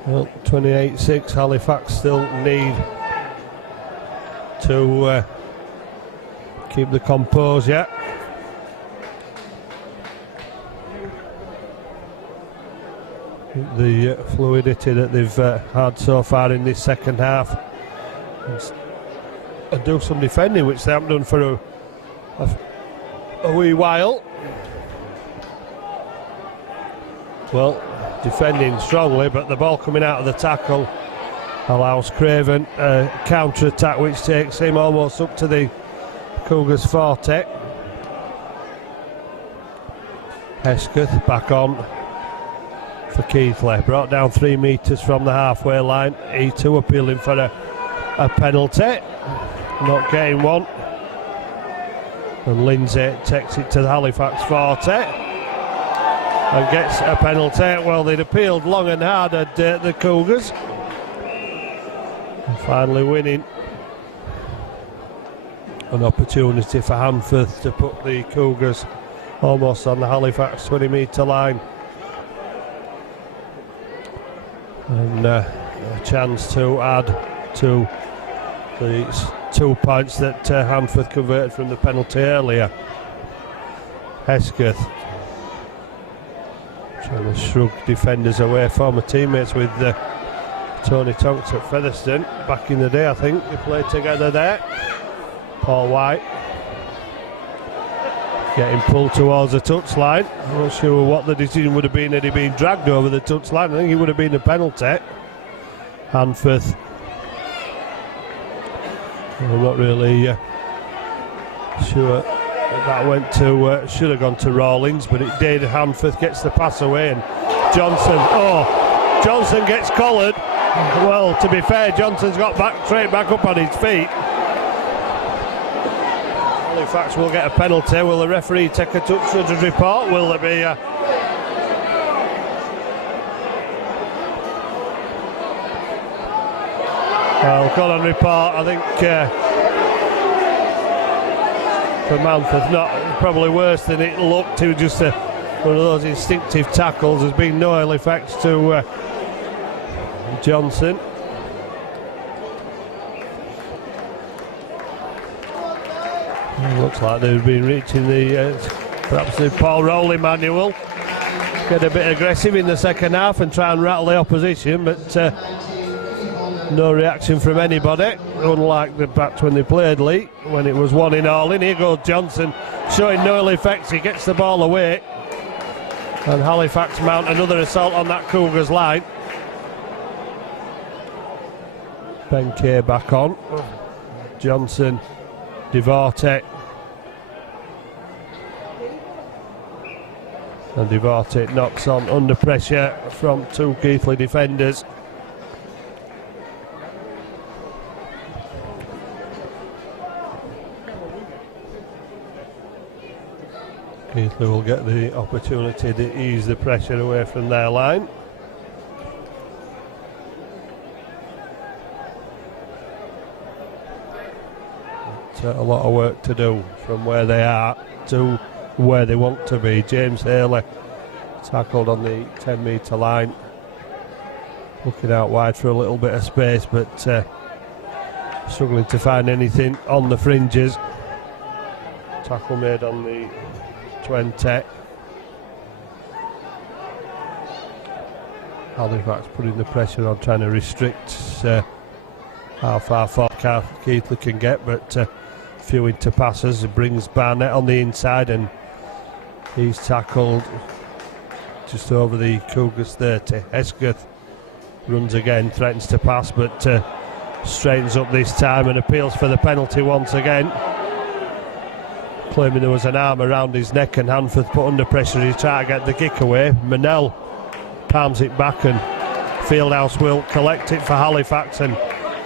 Well, 28-6, Halifax still need to keep the composure. The fluidity that they've had so far in this second half, and do some defending, which they haven't done for a wee while. Well, defending strongly, but the ball coming out of the tackle allows Craven a counter-attack, which takes him almost up to the Cougars 40. Hesketh back on for Keighley, brought down 3 metres from the halfway line. E2 appealing for a penalty, not getting one, and Lindsay takes it to the Halifax 40 and gets a penalty. Well, they'd appealed long and hard at the Cougars, and finally winning. An opportunity for Hanforth to put the Cougars almost on the Halifax 20 metre line, and a chance to add to the 2 points that Hanforth converted from the penalty earlier. Hesketh trying to shrug defenders away, former teammates with Tony Tonks at Featherstone back in the day, I think they played together there. Paul White getting pulled towards the touchline. I'm not sure what the decision would have been had he been dragged over the touchline. I think it would have been a penalty. Hanforth, I'm not really sure that went to should have gone to Rawlings, but it did. Hanforth gets the pass away, and Johnson gets collared. Well, to be fair, Johnson's got straight back up on his feet. Halifax will get a penalty. Will the referee take a touch report? Will there be a... Well, got on report, I think, for Manforth, not probably worse than it looked. It was just one of those instinctive tackles. There's been no ill effects to Johnson. It looks like they've been reaching perhaps the Paul Rowley manual. Get a bit aggressive in the second half and try and rattle the opposition, but no reaction from anybody, unlike the bats when they played Lee, when it was 1-1. In. Here goes Johnson, showing no ill effects. He gets the ball away, and Halifax mount another assault on that Cougars line. Ben Kay back on. Johnson, Devote, and Devote knocks on under pressure from 2 Keighley defenders. Keighley will get the opportunity to ease the pressure away from their line. A lot of work to do from where they are to where they want to be. James Haley Tackled on the 10-metre line. Looking out wide for a little bit of space, but struggling to find anything on the fringes. Tackle made on the 20. Halifax putting the pressure on, trying to restrict how far forward Keighley can get, but few into passes. It brings Barnett on the inside, and he's tackled just over the Cougars 30. Esgeth runs again, threatens to pass, but straightens up this time and appeals for the penalty once again, claiming there was an arm around his neck, and Hanford put under pressure. He tried to get the kick away. Manel palms it back, and Fieldhouse will collect it for Halifax and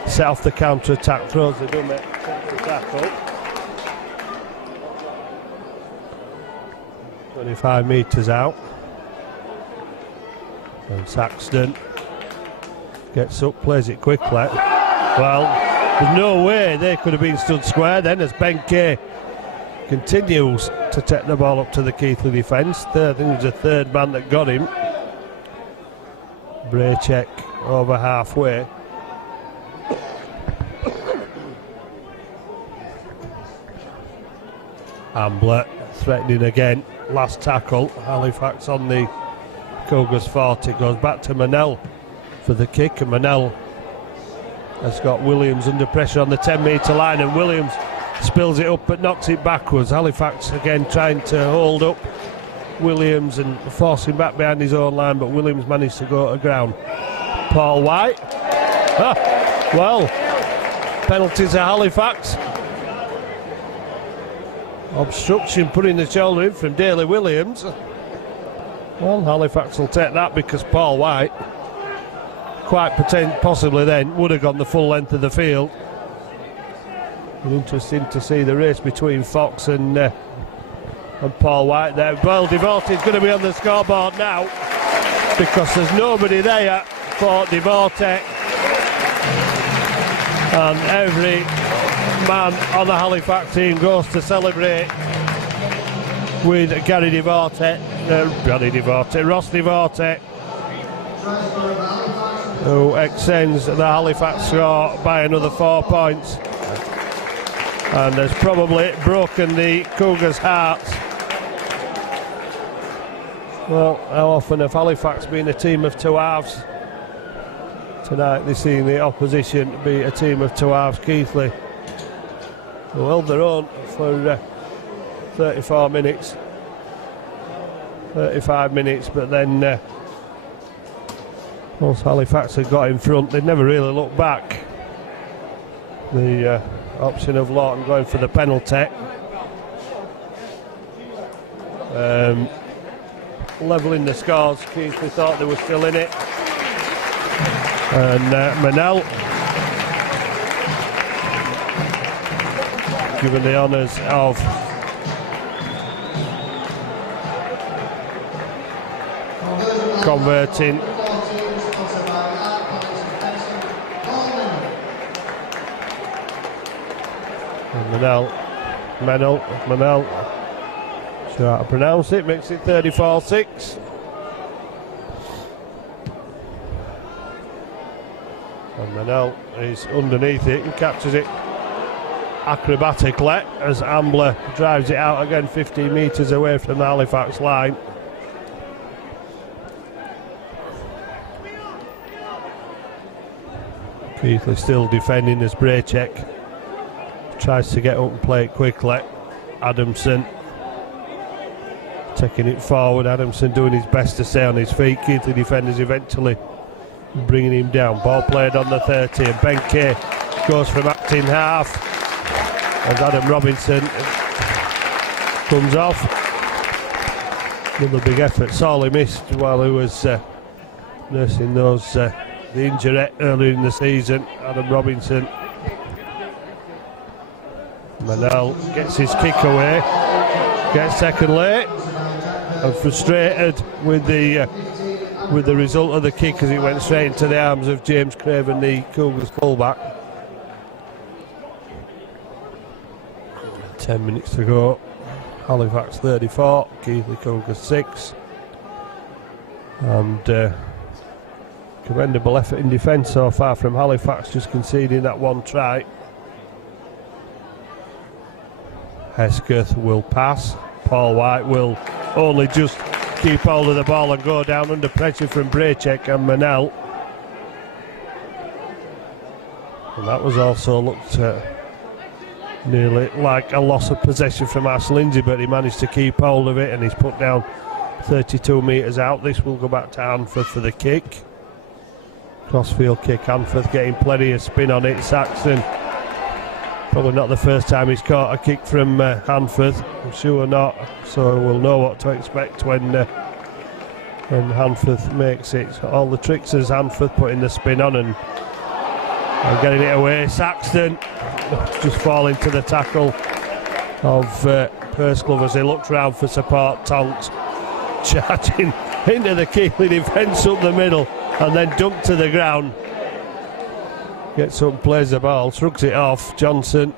set off the counter-attack. Throws the dummy, takes the tackle. 25 metres out, and Saxton gets up, plays it quickly. Well, there's no way they could have been stood square then, as Ben Kay continues to take the ball up to the Keighley defence. I think it was the third man that got him. Braycheck over halfway. Ambler threatening again. Last tackle. Halifax on the Cougars 40. Goes back to Manel for the kick, and Manel has got Williams under pressure on the 10-metre line, and Williams spills it up but knocks it backwards. Halifax again trying to hold up Williams and force him back behind his own line, but Williams managed to go to ground. Paul White. Well, penalties at Halifax. Obstruction, putting the shoulder in from Daly Williams. Well, Halifax will take that, because Paul White quite possibly then would have gone the full length of the field. Interesting to see the race between Fox and Paul White there. Well, Devorte's going to be on the scoreboard now, because there's nobody there for Devorte, and every man on the Halifax team goes to celebrate with Ross Devorte, who extends the Halifax score by another 4 points, and has probably broken the Cougars' hearts. Well, how often have Halifax been a team of two halves? Tonight they're seeing the opposition be a team of two halves. Keighley, who held their own for 35 minutes, but then once Halifax had got in front, they never really looked back. The option of Lawton going for the penalty. Levelling the scores. Keighley thought they were still in it, and Manel given the honours of converting. And Manel, sure how to pronounce it, makes it 34-6. And Manel is underneath it and captures it acrobatically as Ambler drives it out again 15 metres away from the Halifax line. Keighley still defending as Braycheck tries to get up and play it quickly. Adamson taking it forward. Adamson doing his best to stay on his feet. Keighley defenders eventually bringing him down. Ball played on the 30, and Ben Kay goes from acting half as Adam Robinson comes off. Another big effort. Sorely missed while he was nursing the injury earlier in the season. Adam Robinson. Manel gets his kick away, gets second late, and frustrated with the result of the kick as it went straight into the arms of James Craven, the Cougars fullback. 10 minutes to go. Halifax 34, Keighley Cougars 6. And commendable effort in defence so far from Halifax, just conceding that one try. Hesketh will pass. Paul White will only just keep hold of the ball and go down under pressure from Braychek and Manel. And that was also looked nearly like a loss of possession from Ash Lindsay, but he managed to keep hold of it and he's put down 32 metres out. This will go back to Hanford for the kick. Crossfield kick, Hanford getting plenty of spin on it. Saxon, probably not the first time he's caught a kick from Hanford, I'm sure not, so we'll know what to expect when Hanford makes it. All the tricks as Hanford putting the spin on and getting it away. Saxton just falling to the tackle of Pursglove as he looked round for support. Tonks charging into the Keighley defence up the middle and then dumped to the ground. Gets up, plays the ball, shrugs it off. Johnson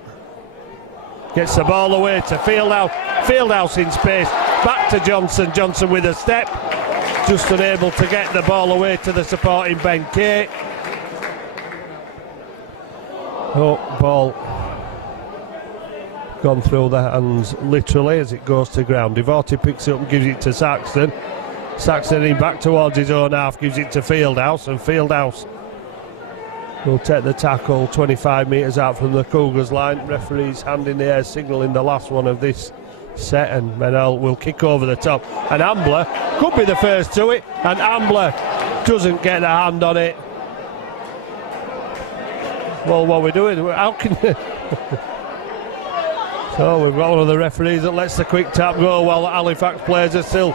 gets the ball away to Fieldhouse. Fieldhouse in space, back to Johnson. Johnson with a step, just unable to get the ball away to the supporting Ben Kay. Oh, ball gone through the hands literally as it goes to ground. Devorty picks it up and gives it to Saxton. Saxton in back towards his own half, gives it to Fieldhouse, and Fieldhouse will take the tackle 25 metres out from the Cougars line. Referee's hand in the air signalling the last one of this set, and Menel will kick over the top, and Ambler could be the first to it, and Ambler doesn't get a hand on it. Well, what we're doing, how can so we've got one of the referees that lets the quick tap go while the Halifax players are still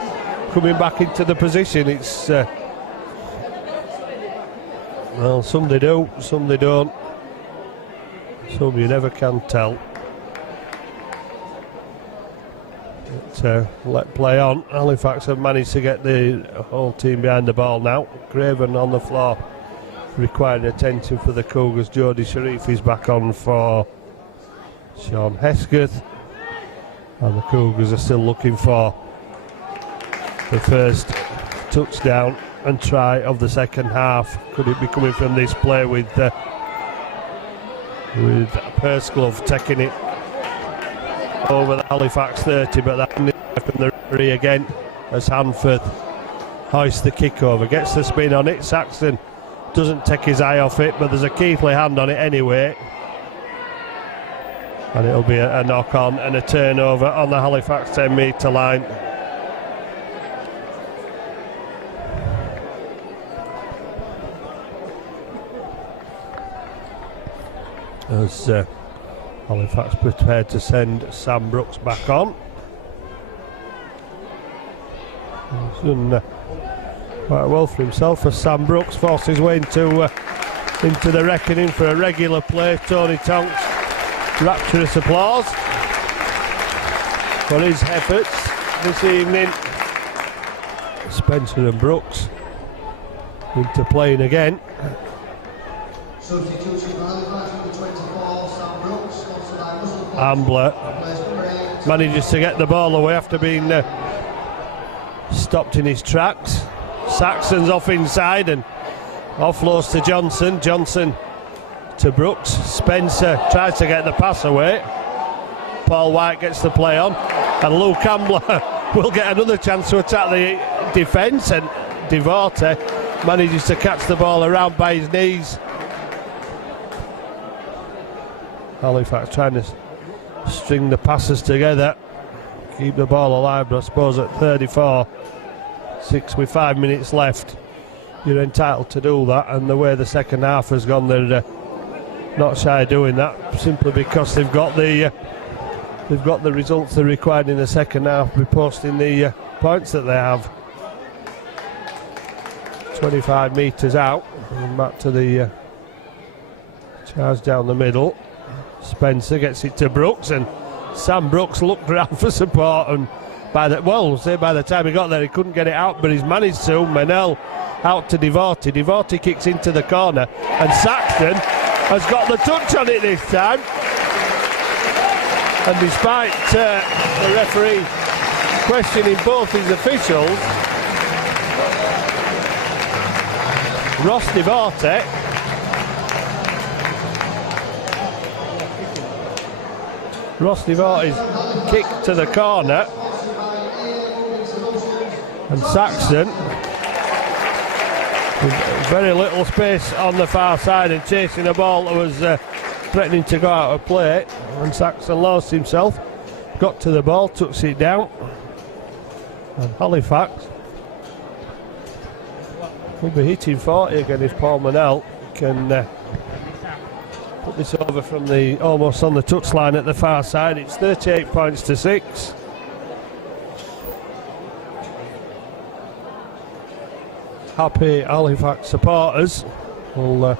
coming back into the position. It's well, some they do, some they don't, some you never can tell. But let play on. Halifax have managed to get the whole team behind the ball now. Craven on the floor, requiring attention for the Cougars. Jody Sharif is back on for Sean Hesketh, and the Cougars are still looking for the first touchdown and try of the second half. Could it be coming from this play with Pursglove taking it over the Halifax 30, but that from the referee again as Hanford hoists the kick over, gets the spin on it. Saxton doesn't take his eye off it, but there's a Keighley hand on it anyway, and it'll be a knock on and a turnover on the Halifax 10 metre line. As Halifax prepared to send Sam Brooks back on. He's done quite well for himself as Sam Brooks forced his way into the reckoning for a regular play. Tony Tonks, rapturous applause for his efforts this evening. Spencer and Brooks into playing again. Substitution for Halifax number 24, Sam Brooks. Ambler manages to get the ball away after being stopped in his tracks. Saxon's off inside and offloads to Johnson. Johnson to Brooks. Spencer tries to get the pass away. Paul White gets the play on, and Luke Ambler will get another chance to attack the defence, and Devorte manages to catch the ball around by his knees. Halifax trying to string the passes together, keep the ball alive, but I suppose at 34-6 with 5 minutes left, you're entitled to do that, and the way the second half has gone, they're not shy of doing that, simply because they've got the results they're required in the second half to be posting the points that they have. 25 metres out, and back to the charge down the middle. Spencer gets it to Brooks, and Sam Brooks looked around for support, and by the time he got there he couldn't get it out, but he's managed to. Manel out to Devorty. Devorty kicks into the corner, and Saxton has got the touch on it this time, and despite the referee questioning both his officials, Ross Devorte. Ross Devorte's kick to the corner. And Saxon, with very little space on the far side and chasing a ball that was threatening to go out of play. And Saxon lost himself, got to the ball, touched it down. And Halifax will be hitting 40 again if Paul Manel can put this over from the almost on the touchline at the far side. It's 38 points to 6. Happy Halifax supporters will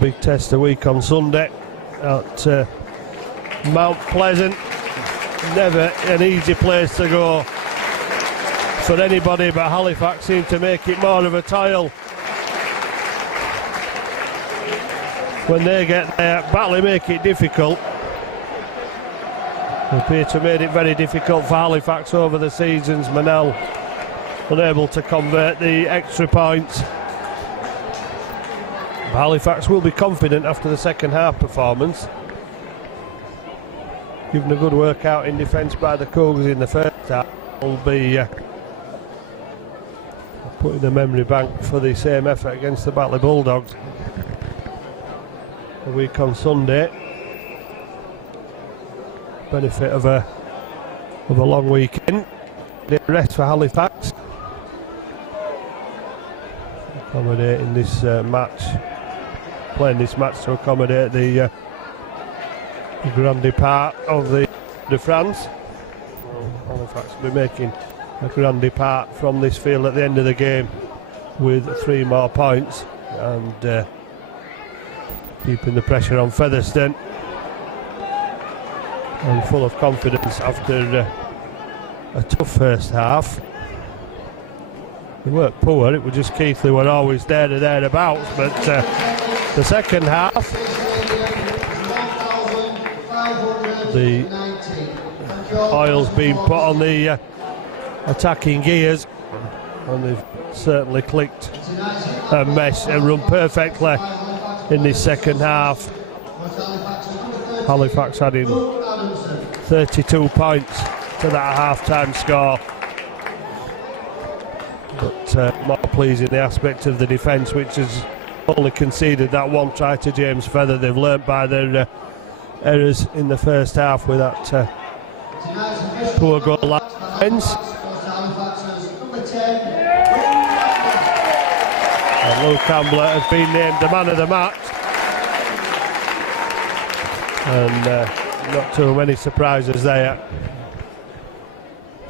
big test a week on Sunday at Mount Pleasant. Never an easy place to go for anybody, but Halifax seem to make it more of a toil when they get there. Batley make it difficult. They appear to have made it very difficult for Halifax over the seasons. Manel unable to convert the extra points. Halifax will be confident after the second half performance. Given a good workout in defence by the Cougars in the first half, will be putting the memory bank for the same effort against the Batley Bulldogs a week on Sunday. Benefit of a long weekend. The rest for Halifax, accommodating this match, playing this match to accommodate the grand depart of the France. Halifax will be making a grand depart from this field at the end of the game with 3 more points and keeping the pressure on Featherstone, and full of confidence after a tough first half. They weren't poor, it was just Keighley were always there or thereabouts, but the second half, the oil's been put on the attacking gears, and they've certainly clicked and meshed and run perfectly in this second half. Halifax adding 32 points to that half-time score, but more pleasing the aspect of the defence, which has only conceded that one try to James Feather. They've learnt by their errors in the first half with that poor goal line defence. And Lou Campbell has been named the man of the match, and not too many surprises there.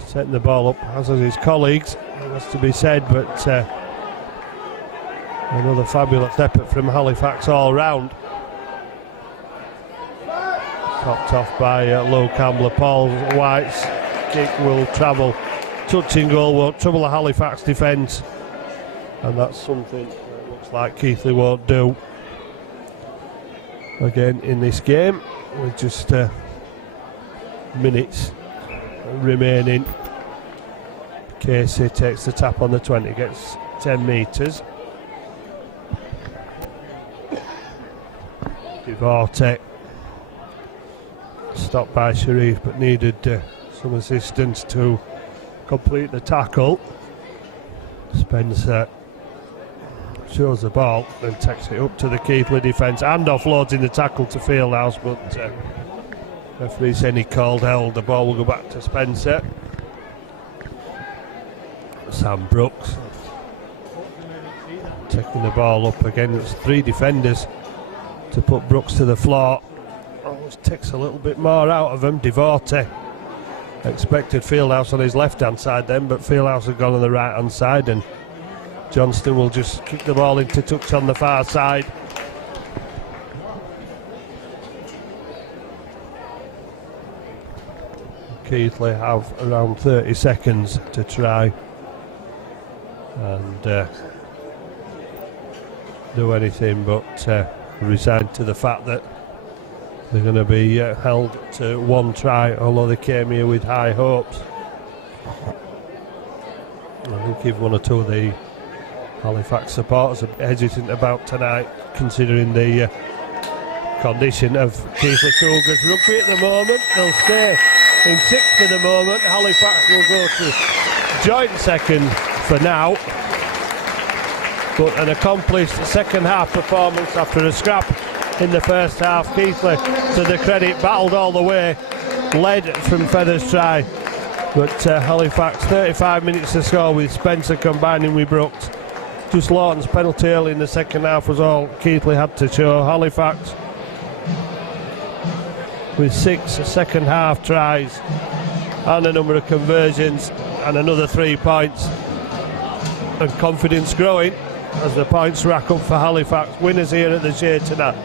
Setting the ball up, as are his colleagues, that's to be said, but another fabulous effort from Halifax all round. Topped off by Lou Campbell. Paul White's kick will travel. Touching goal won't trouble the Halifax defence, and that's something that looks like Keighley won't do again in this game, with just minutes remaining. Casey takes the tap on the 20, gets 10 metres. Devorte stopped by Sharif, but needed some assistance to complete the tackle. Spencer shows the ball, then takes it up to the Keighley defence and offloads in the tackle to Fieldhouse, but referee said he called held. The ball will go back to Spencer. Sam Brooks taking the ball up again. It's 3 defenders to put Brooks to the floor. Always takes a little bit more out of him. Devorte expected Fieldhouse on his left hand side then, but Fieldhouse had gone on the right hand side, and Johnston will just kick the ball into touch on the far side. Keighley have around 30 seconds to try and do anything but resign to the fact that they're going to be held to 1 try, although they came here with high hopes. I think if 1 or 2 of the Halifax supporters are hesitant about tonight, considering the condition of Keighley Cougars rugby at the moment. They'll stay in 6th for the moment. Halifax will go to joint 2nd for now. But an accomplished second half performance after a scrap in the first half. Keighley, to the credit, battled all the way, led from Feather's try. But Halifax, 35 minutes to score with Spencer combining with Brooks. Just Lawton's penalty early in the second half was all Keighley had to show. Halifax with 6 second half tries and a number of conversions and another 3 points. And confidence growing as the points rack up for Halifax. Winners here at the Shea tonight.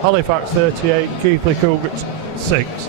Halifax 38, Keighley Cougars 6.